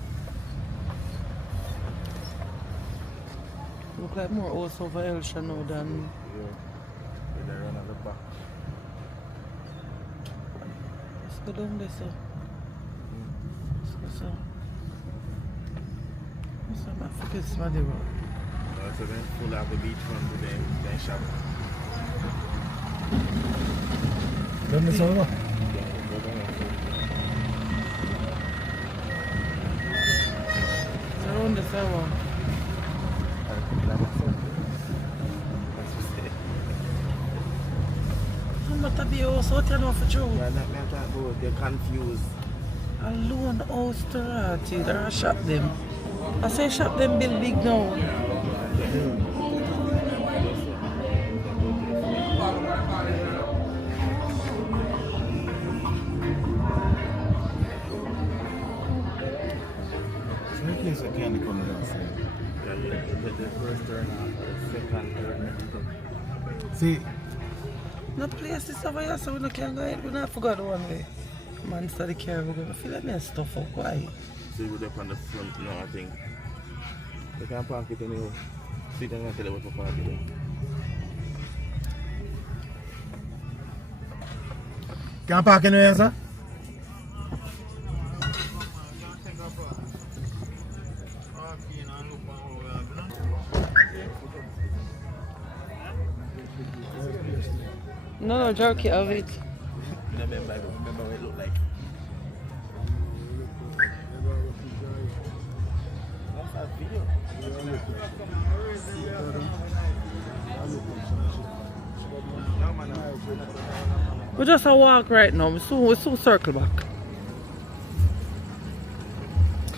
Look like more house over Hellshire now than... Yeah. They run at the back. Let's go down there, sir. Let's go, sir. What's up, man? Forget Smaddy Road. So then full of the beachfront today, then shop. Done this over? It's around the same I'm not a be house, what you know for true? Yeah, that man talk about they're confused. Alone house to Rati, there are shop them. I say shop them build big now. So the place that candy come down, so yeah, you get the first turn out, the second turn. See, No place is over here so we no can go ahead. We not forgot one way. Man started the car, we're going to feel like me stuff up. Why? see we up on the front now, I think. They can't park it anyway. See, they're going to tell you what to park it in. Can't park anywhere, sir? No, jerky of it. Remember what it looked like. We just a walk right now. We soon circle back.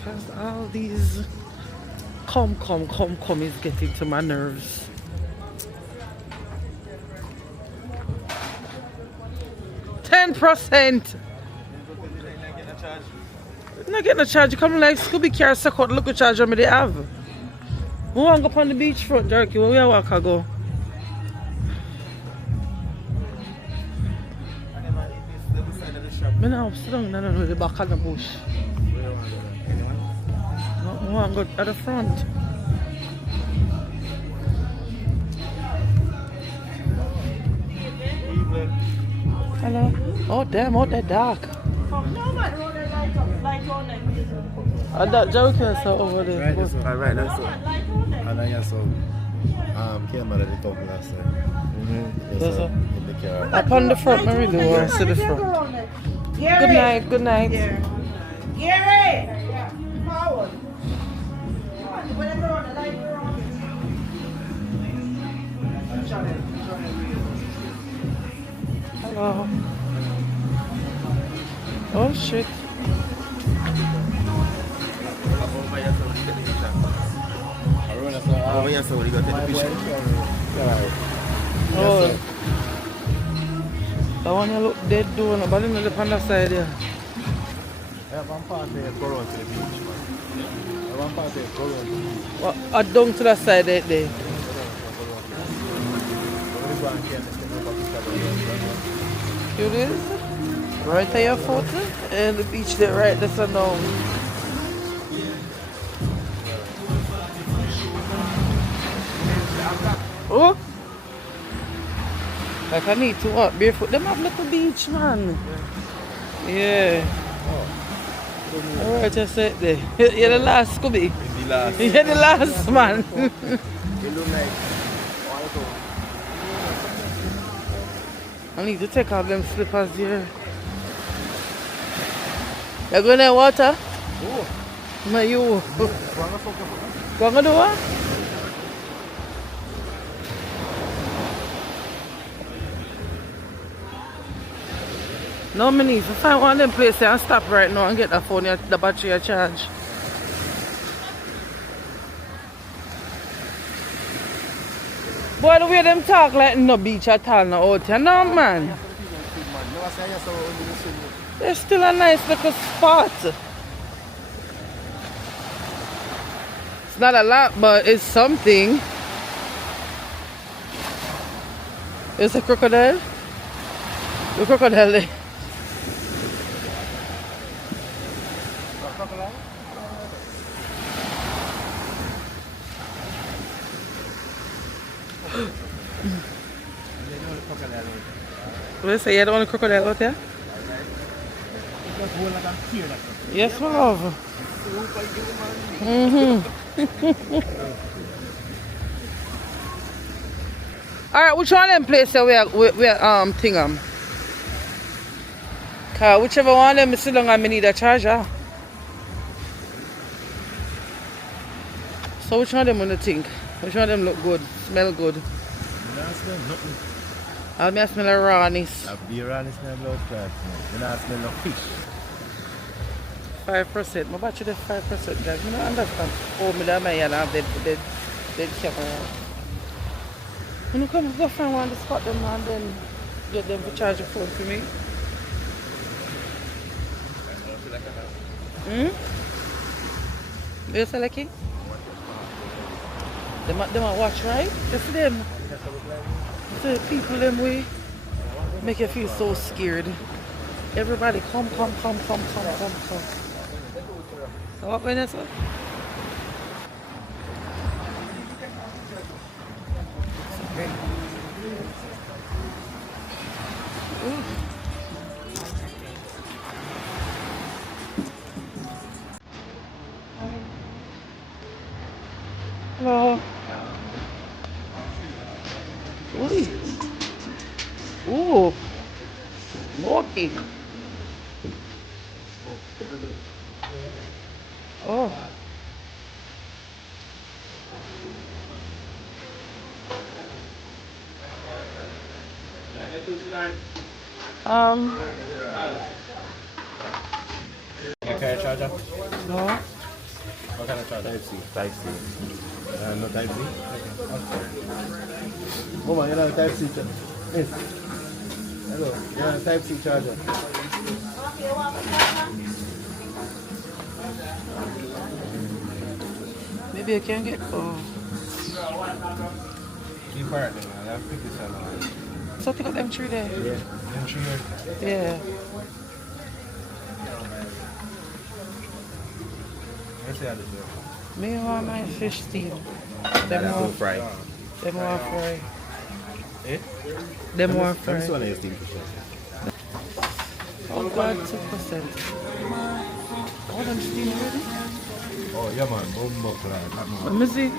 Cause all these come is getting to my nerves. %. Not getting a charge. You come like Scooby car suck out. Look at charge me they have. We want to go on the beach front, Jerky. Where we are walk I go? Me now sit down no, the back of the bush. No, we want to go at the front. Hello? Oh damn, out there dark. That Jerky is over there. Right, that's it. And I saw came out of the couple last time. Yes, sir. In the car. Up on the front, I really want to see the front. Good night, good night. Gary! Forward. Hello. Oh shit. Over here, so you got to take the picture. Oh. I want to look dead though, but I'm not on the side here. I have one part there, go around to the beach, man. I have one part there, go around to the beach. Well, I down to the side right there. Here it is. Right at your foot. And the beach there right there so now. Oh! Like I need to walk barefoot. Them have little beach, man. Yeah. Alright, just sit there. You're the last, Scooby. The last. You're the last, man. You look like I need to take off them slippers here. You going in water? Oh. Ma you. Wang na soak up. What gonna do what? No, me need to find one of them places and stop right now and get the phone, the battery charge. Boy, the way them talk like no beach at all, no out here, no man. There's still a nice little spot. It's not a lot, but it's something. It's a crocodile. The crocodile there. What say? You don't want a crocodile out there? Yes, my love. Alright, which one of them places we thing Cause whichever one of them is still long and I need a charger. So which one of them wanna think? Which one of them look good? Smell good? I don't smell nothing. I smell a rawness. A beer and smell blood clot. I don't smell no fish. 5%. My battery is 5%, guys. I don't understand. Oh, me and my hand have dead camera. You know, come go find one to spot them and then get them to charge the phone for me. You say like it? Them a watch, right? You see them? You see people them way? Make you feel so scared. Everybody come. So what going on, sir? Okay. Hello. Ooh. Smoky. Oh. Okay, charger. No. What kind of charger? Type C. No Type C? Okay. Mama, you know Type C charger? Yes. Hello, you know Type C charger? Maybe I can get. Oh. Keep part of them, I have to pick this one. So take out them tree there. Yeah. Them tree here. Yeah. Let's see how this works. Me want my fish steam. Them want fry. Them want fry. Eh? Them want fry. This one is steam fish. Oh God, 2%. Oh, them steam already? Oh, yeah man, bomb Let me see.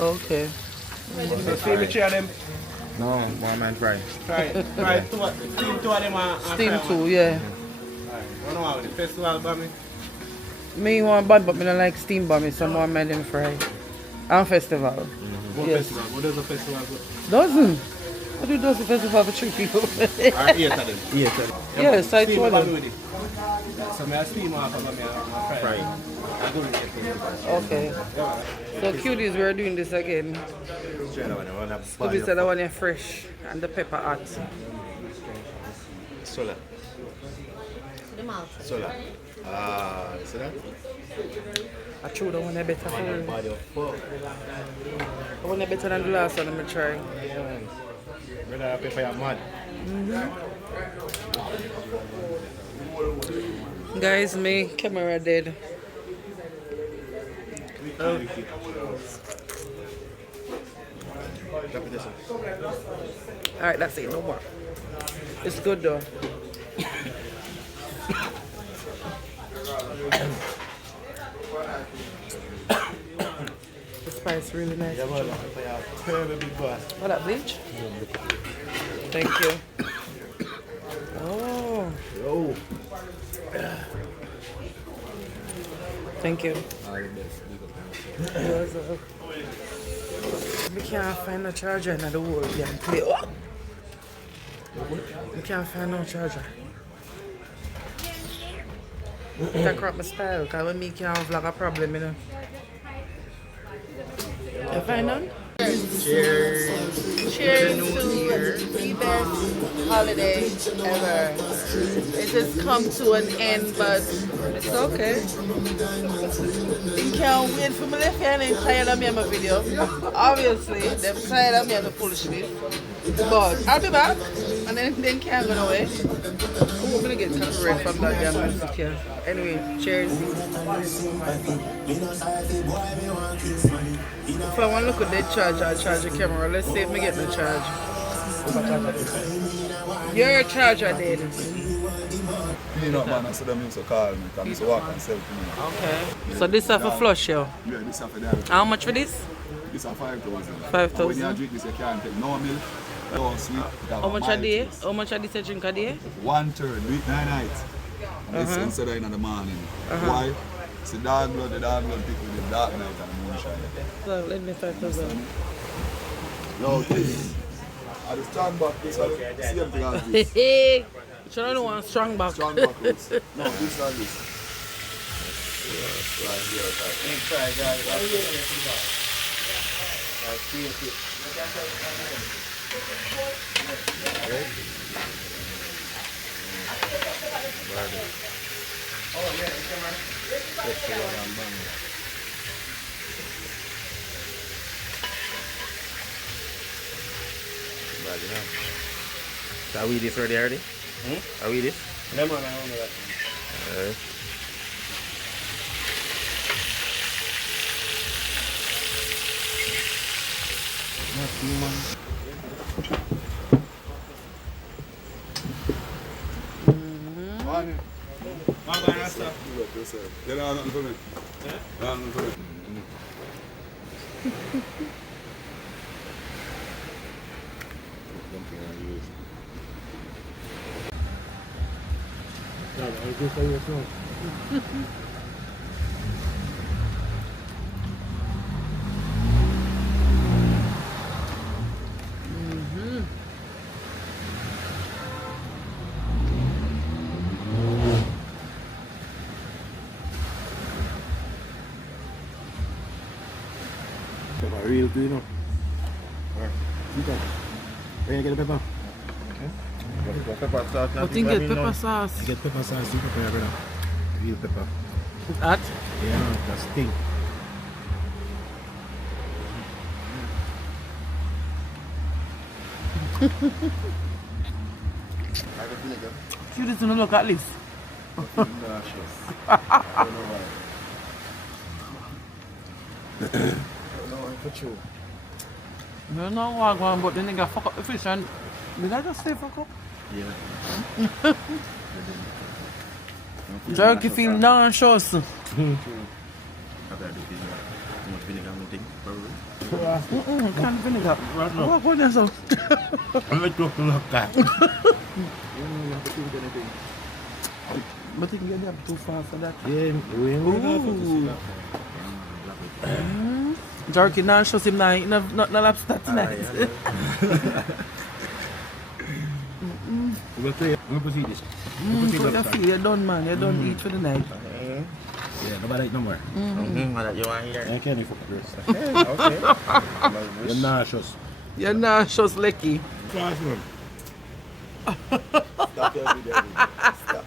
Okay. See me three of them. No, one man fry. Try steam two of them and Steam fry 2, yeah. one. Know how the festival by me. Me want bun, but me don't like steam bun. So more made them fry. And festival. What Yes. festival? What does the festival do? Dozen. What do dozen festival for 3 people? Or 8 of them. Yes, I Steam told bun them. with it. So I steam off of me and fry. I go with it. Okay. So cuties, we're doing this again. Scooby said I want it fresh and the pepper hot. Solar. Solar. Ah, you see that? I threw the one better for real. Body of fuck. The one better than the last one I'm gonna try. Brother, pepper your mad. Guys, me camera dead. Alright, that's it, no more. It's good though. The spice really nice. Yeah, man, pepper your terrible big boss. What that bleach? Thank you. Oh. Thank you. All the best. Big up. Yours up. We can't find a charger in the world damn place. Oh! We can't find no charger. That crop my style, because when me can't vlog a problem, you know. You find none? Cheers. Cheers to the best holiday ever. It has come to an end, but it's okay. You can't wait for me left hand and tired of me on my video. Obviously, they're tired of me on the foolishness. But I'll be back, and then they can't go away. I'm gonna get copyright from that damn music here. Anyway, cheers. If I want to look at the charger, I'll charge the camera. Let's see if we get the charge. Your charger dead. Clean up, man. I said them used to call me. Come to walk and sell to me. Okay. So this is for flush, yo. Yeah, this is for that. How much for this? This is 5,000. 5,000. When you drink this, you can't take no milk, no sweet. How much a day? How much a this you drink a day? 1/3, do it 9 nights. And this instead of in the morning. Why? It's the dog blood pick with the dark night and the moonshine. So let me 5,000. No, this. I just stand back, this is the same thing as this. Hey, you don't want strong back. Strong back this. No, this and this. Are we this ready already? Are we this? Lemon, I don't know that. Alright. You don't have nothing for me? Yeah? Nothing for me. Pepper real good, you know. Where you get the pepper? Pepper sauce. I think get pepper sauce. I get pepper sauce, you prepare, brother. Real pepper. That? Yeah, that's thing. You just don't look at this. I don't know what going, but the nigga fuck up the fish and did I just say fuck up? Yeah. Jerky feel nauseous. After I do this, too much vinegar, I think, probably. Can't vinegar. What was that? I'm going to look at But you can get up too far for that. Yeah, we ain't going to Jerky nauseous him now, not lobster tonight. We'll proceed this. So you feel you're done, man. You're done eat for the night. Yeah, nobody eat no more. You want here? I can't eat for the rest. Okay. You're nauseous. You're nauseous, Lecky. Fast one. Stop every day. Stop.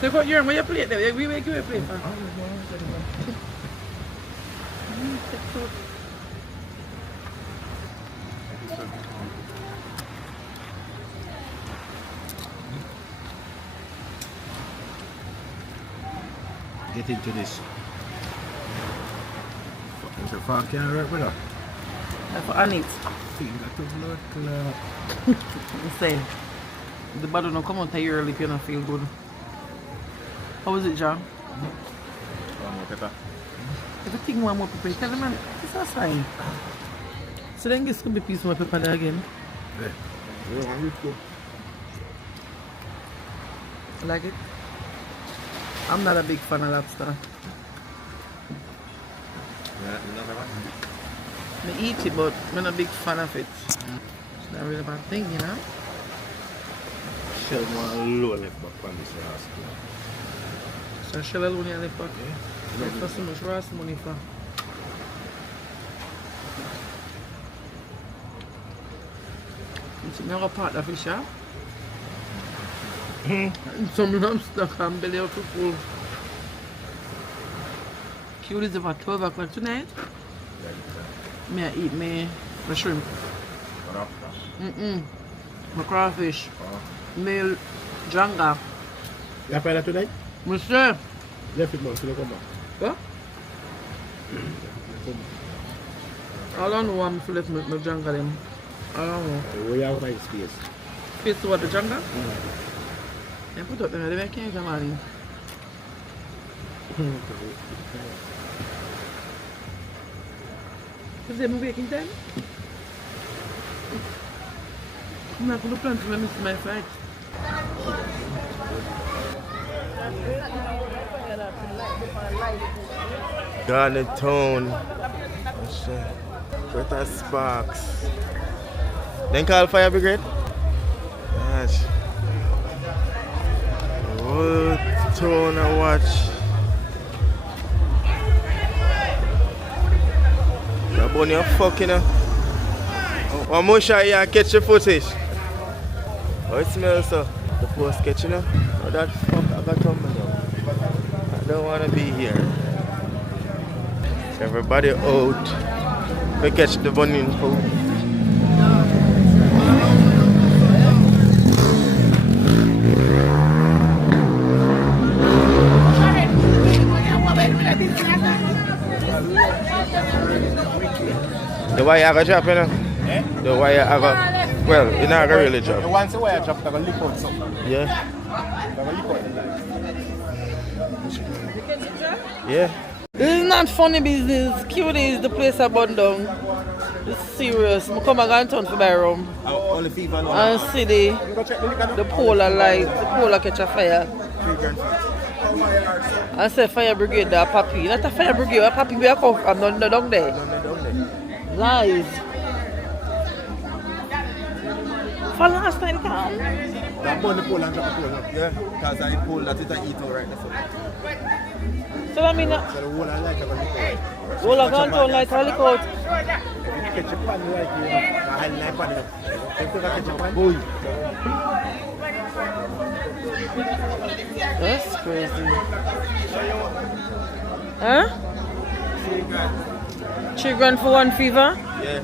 Take out your, where you plate there? We make you a plate, man. Get into this. Is the fuck can't work with her? That's for Anit. Feel like a blood clot. I'm saying. The bottle don't come out too early if you don't feel good. How was it, John? One more pepper. Everything one more pepper. Tell them, man, it's a sign. So then this could be piece more pepper there again. Yeah. Like it? I'm not a big fan of lobster. I eat it, but I'm not a big fan of it. It's not really a bad thing, you know? Shell one low left back on this last one. So shell alone you left back? Left for so much rice money for. You see me have a part of fish, yeah? Some of them stuck and belly out to full. Cute is about 12 o'clock tonight. May I eat my shrimp? My crawfish. My janga. You have that tonight? Monsieur. Left it, man, so you come back. What? I don't know why I'm to left my janga them. I don't know. Where you have my space? Space to what, the janga? Yeah, put up there, they can't come out in. Is there my baking time? I'm not going to plan to miss my flight. Down the town. Better sparks. Then call fire brigade. Gosh. Whole town I watch. That bunny a fucking one more shot here and catch the footage. How it smells so? The post catching up. Oh that fuck I got coming down. I don't wanna be here. Everybody out. We catch the bunny in food. The wire I got drop, you know? Eh? The wire I got, well, you're not gonna really drop. Once the wire drop, they're going to lick out something. Yeah? They're going to lick out the light. Yeah. This is not funny business. Cutie is the place I burned down. This is serious. I come and go in town for buy rum. Only fever And see the polar light, the polar catch a fire. I say fire brigade there, papi. Not a fire brigade, a papi we are come from down there. Lies. For last time come. That bunny pull and drop the pole. Yeah, because I pull that it I eat all right. So that mean So the whole of the light are going to lick out. all I gone town light all lick out. If you catch a pan like you, I like pan. If you catch a pan, boy. That's crazy. Huh? $3 for one fever? Yeah.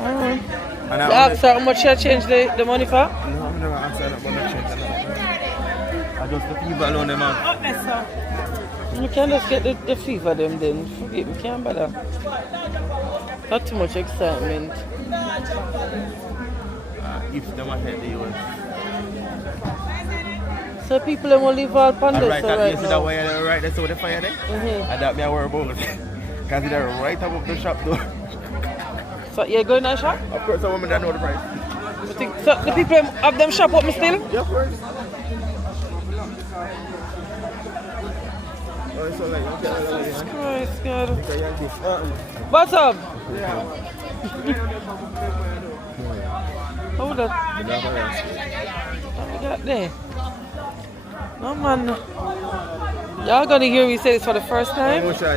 Alright. And You ask her how much you change the money for? No, I'm never answering that money change. I just the fever alone, man. You can just get the fever them then. Forget me, can't bother. Not too much excitement. If them ahead, they was. So people will live all upon this Right, that right you see that now. wire right there, so the fire there? And that me I worry about. Because they're right above the shop door. So you're going to shop? Of course, a woman that know the price. You think, so the people have them shop up me still? Yeah, of course. Oh, it's all like, okay, Christ, God. What's up? Hold up. What we got there? No man. Y'all gonna hear me say this for the first time? How much I?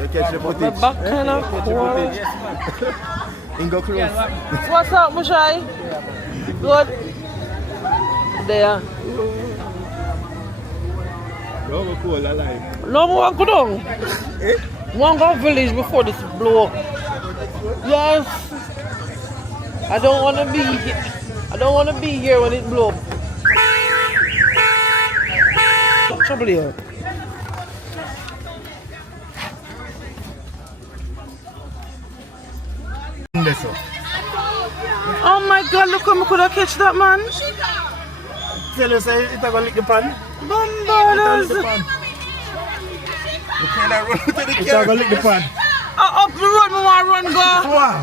You catch the My footage. back kind of cold. Ingo close. What's up, Mushai? Good. There. No, cool, alive. No more go down. One go village before this blow up. Yes. I don't wanna be here. I don't wanna be here when it blow up. Trouble here. Oh my God, look how I could have catch that man. Tell you, say, it's going to lick the pan. Bombardas. You cannot run to the It's going to lick the pan. Up the road, I want to run, go. For what?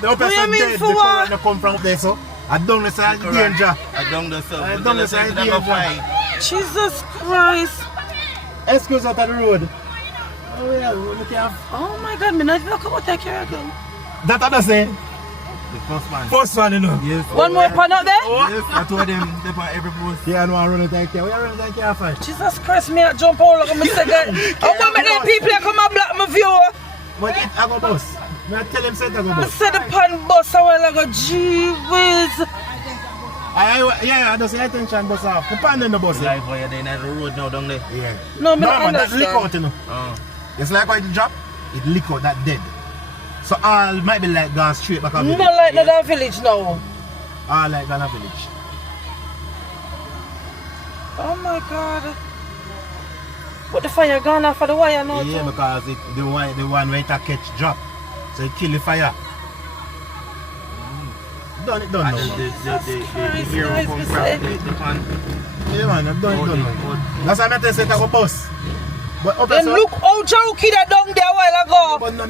The What do you person mean dead for before what? they come from up there, so. I don't know say danger. I don't know so. I don't know say danger. Jesus Christ. Excuse out of the road. Oh yeah, look here. Oh my God, me not even come out that car again. That other say. The first one. First one, you know. Yes. One more pan out there? Yes, I told them they put every post. Yeah, I know I run it like that. We are running like that for. Jesus Christ, me I jump all like me say that. How come them people that come and block my view? But I go bus. I tell him say I go I bus. said the pan bus a while ago, gee whiz. Yeah, I just say attention bus off. The pan in the bus. Live where you're in the road now down there. Yeah. No, me No, not man, that's leak out, understand. you know. It's like when it drop, it leak out, that dead. So all might be like gone straight back on No village. like no village now. All like Ghana village. Oh my God. But the fire gone off of the wire now Yeah, too. because the one where it a catch drop. So it kill the fire. Done it, done now. The hero come from the pan. Yeah man, I've done it, done now. That's why I tell you say it a go bus. But up Then so- look how jokey that down there a while ago. But no,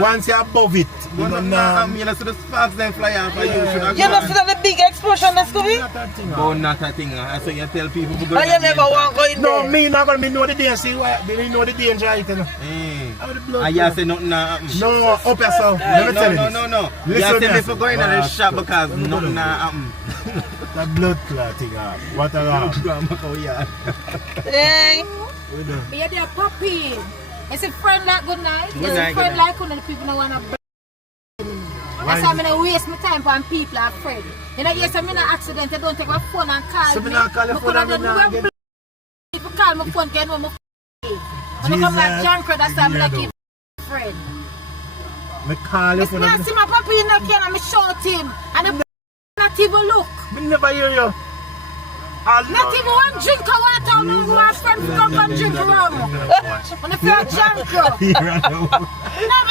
once you're above it, you You know, so the sparks then fly off and you should have You know see that the big explosion that's going? But not a thing. I say you tell people to go. And you never want to go in No, there. me not gonna be know the danger. See why? Me know the danger, you know. How the blood And you say nothing happen. No, up yourself. Let me tell you this. No. You Listen say here. me for going to the shop because nothing happen. The blood clot thing. What a wrong. Hey. Me a puppy. It's a friend like good night. Good It's night, a friend good night. like one of the people that wanna that's why I'm gonna waste my time on people I'm afraid. You know, yes, I'm in an accident, I don't take my phone and call So me. me not call your phone and me not get- If you call my phone, can know my phone. When I come like junk, that's why I'm gonna keep friend. Me call you If for me the... see my puppy in the can and me shout him and the not even look. Me never hear you. Not even one drink of water, no one friend to come and drink rum. When if you're drunk, no, but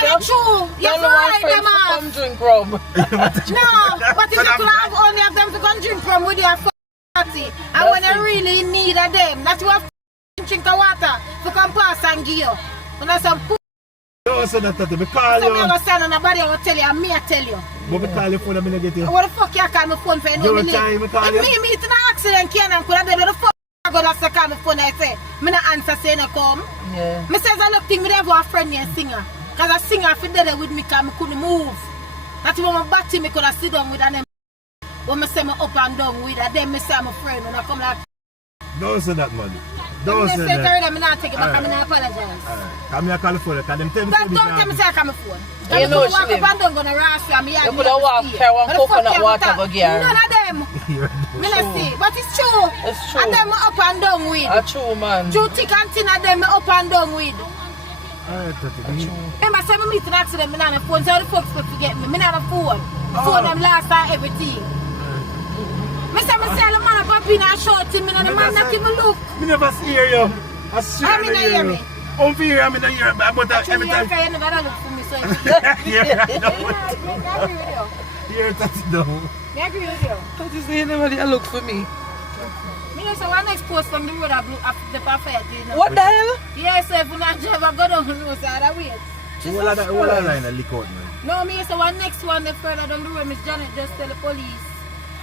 it's true. You have to write them off. Come drink rum. No, but if you could have only of them to come drink from with your party, and when you really need of them, that you have to drink of water to come pass and give you. When I some Don't say that, me call so me you. go stand on nobody, I will tell you, and me I tell you. But me call you phone and me not get you. What the fuck you call my phone for? You know Don't me try, name. me call If you. me meet in an accident, Kayanntoocute could have done what the fuck I go to call my phone I say. Me not answer say no come. Yeah. Me says I look think me never have a friend and singer. Cause a singer if there with me cause me couldn't move. That's when my body me could have sit down with and them when me say me up and down with and then me say I'm a friend when I come like Don't say that, man. when Don't me say say that. carry me not take it back and me not apologize. Come here, call you phone. Cause them tell me Don't say tell me say I come phone. You You know know she walk live. up and down gonna rush you and me You could have walked here one coconut water go get her. None of them. Me not see. But it's true. It's true. And them me up and down with. A true man. True thick and thin of them me up and down with. Alright, Tati. Remember, say me meet an accident, me not on the phone, so how the fuck supposed to get me? Me not on the phone. The phone them last and everything. Me say the man up in and shout him, and the man not even look. Me never hear you. I swear I mean, I hear me. I'm hear me, I hear me. But Actually, every you time... never don't look for me, so it's Yeah, I know. I agree with you. Hear Tati down. I agree with you. That is the nobody look for me. Me know so one next post from the road of the perfect, you know. What the hell? Yes, if you not drive, I go down the road, so I wait. What are line a lick out, man? No, me say one next one, the further down the road, Miss Janet just tell the police.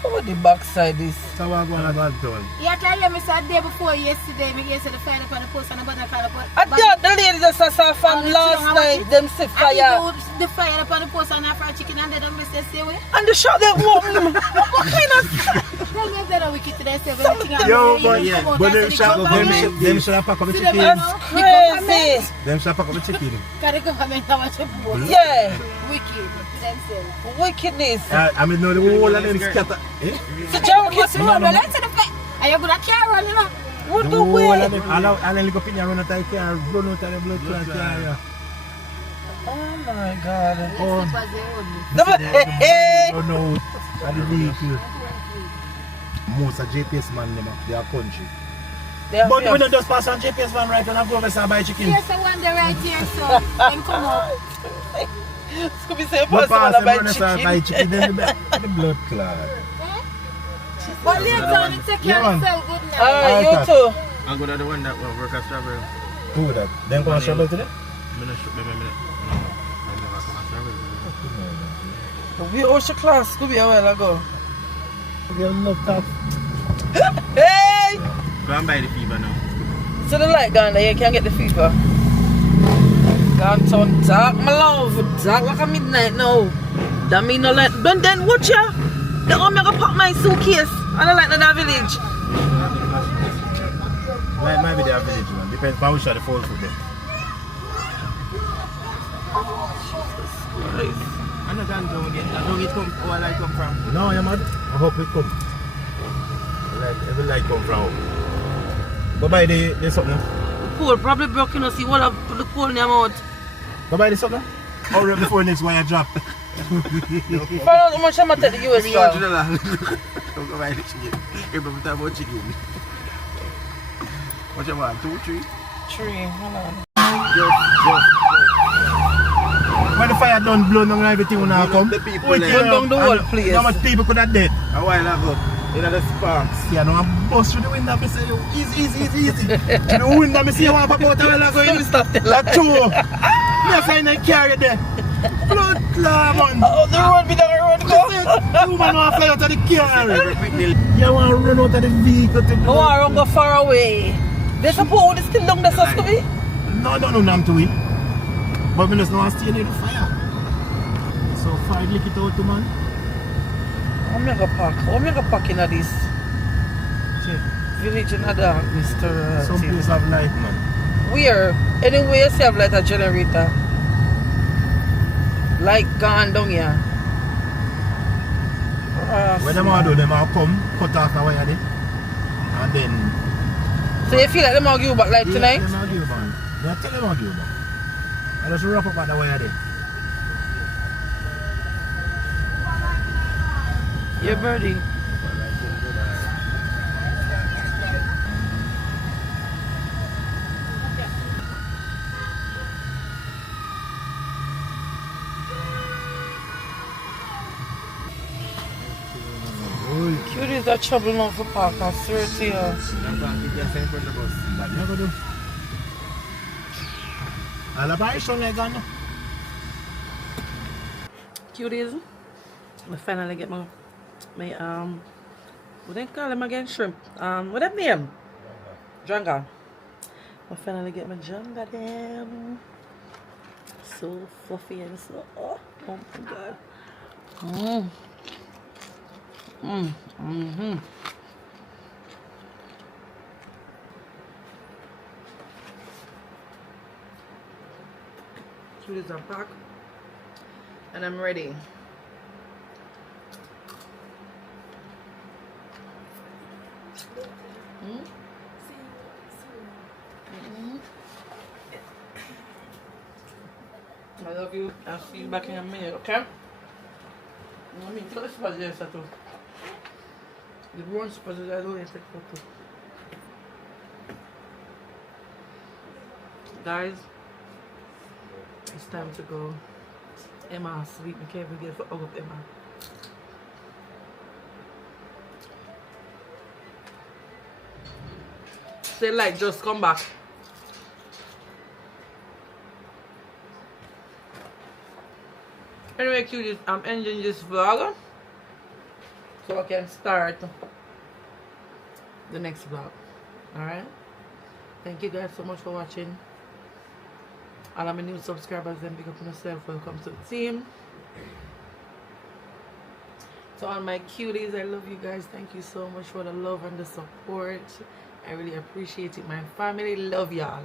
What the backside is? So what going on town? Yeah, can you hear me say the day before yesterday, me say the fire upon the post and the button call upon. I thought the lady just saw from last night, them see fire. The fire upon the post and the fried chicken and they don't miss the same way. And the shop that woman. What kind of... Tell me if they don't wicked today, say everything. Yo, but them shall pack up the chicken. That's crazy. Them shall pack up the chicken. Can the government have a boat? Yeah. Wicked themselves. Wickedness. I mean, no, the whole of them scatter. So Joe kiss me. No, let's say the fact. Are you gonna carry on, you know? What The the whole way? of them, and then look up in your run out of car, run out of the blood clot car. Oh my God. Let's see what's the only. Hey. Run out of the vehicle. Most of JPS man, them, they are country. But when they just pass on JPS man right and I go over and buy chicken. Here's the one there right here, so then come up. Scooby say, But pass pass on them about run and buy chicken. chicken, then the blood clot. But later on, it take care of yourself good now. Alright, you too. I'm going to the one that will work at Strawberry. Who that? Then go and shovel today? I'm going to shoot me a minute. No, I never come at Strawberry. We Ocean class Scooby a while ago. You love talk. Hey! Go and buy the fever now. So the light gone there, you can't get the fever. Gone turn dark, my love. Dark like a midnight now. That mean no light. But then watch ya. The home gonna pack my suitcase. I don't like that village. Light might be their village, man. Depends how much the fall for them. I'm not going to go again. I don't get where light come from. No, yeah, man. I hope it come. Every light come from home. Go buy the something. The pole probably broken. You see what I put the pole in your mouth. Go buy the something. Hurry up before next wire drop. Find out how much I'm going to take the US for. Don't go buy the chicken. Everybody talk about chicken. What you want? 2, 3? 3, hold on. When the fire done blown and everything will now come. The people Burn down the whole place. How much people could have dead? A while ago, you know the sparks. See, I know I bust through the window and say, yo, easy. The window, I see you want to pop out a while ago. Let me stop that. Like 2. Me find a carry there. Blood clot, man. Oh, the road be the road go. You man want to fly out of the car. You want to run out of the vehicle to I want to go far away. There's a pole that's still down there, so to be. No, I'm to it. But we just don't want to stay near the fire. So fire lick it out to man. I'm going to park in this Check. village in the dark, Mr. Some place have light, man. Where? Anyway, you see have like a generator. Light gone down here. When them all do, them all come, cut off the wire there. And then... So you feel like them all give you back light tonight? Them all give you back. They tell them all give you back. I just wrap up at the wire there. Yeah, birdie. Cute is that trouble now for park, I swear to you. Never do. All about it, like that. Cuties, I finally get my what they call them again? Shrimp. What that name? Janga. I finally get my janga them. So fluffy and so oh my god. Cuties are packed and I'm ready. I love you. I'll see you back in a minute, okay? I mean, tell us about this. The one supposed to do take photo. Guys, it's time to go. Emma asleep. I can't forget to hug up Emma. Say like just come back. Anyway, cuties, I'm ending this vlog so I can start the next vlog. Alright? Thank you guys so much for watching. All of my new subscribers, then big up on yourself. Welcome to the team. To all my cuties, I love you guys. Thank you so much for the love and the support. I really appreciate it. My family love y'all.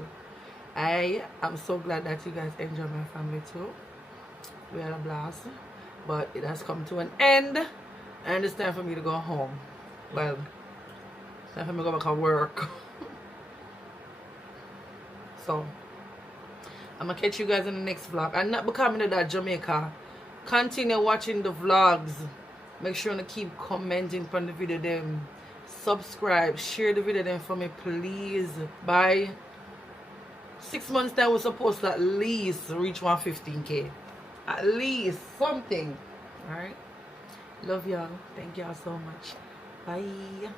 I am so glad that you guys enjoy my family too. We had a blast, but it has come to an end and it's time for me to go home. Well, it's time for me to go back to work. So I'm gonna catch you guys in the next vlog. I'm not becoming to that Jamaica. Continue watching the vlogs. Make sure to keep commenting on the video them. Subscribe, share the video then for me, please. By 6 months time we're supposed to at least reach 115k. At least something. Alright. Love y'all. Thank y'all so much. Bye.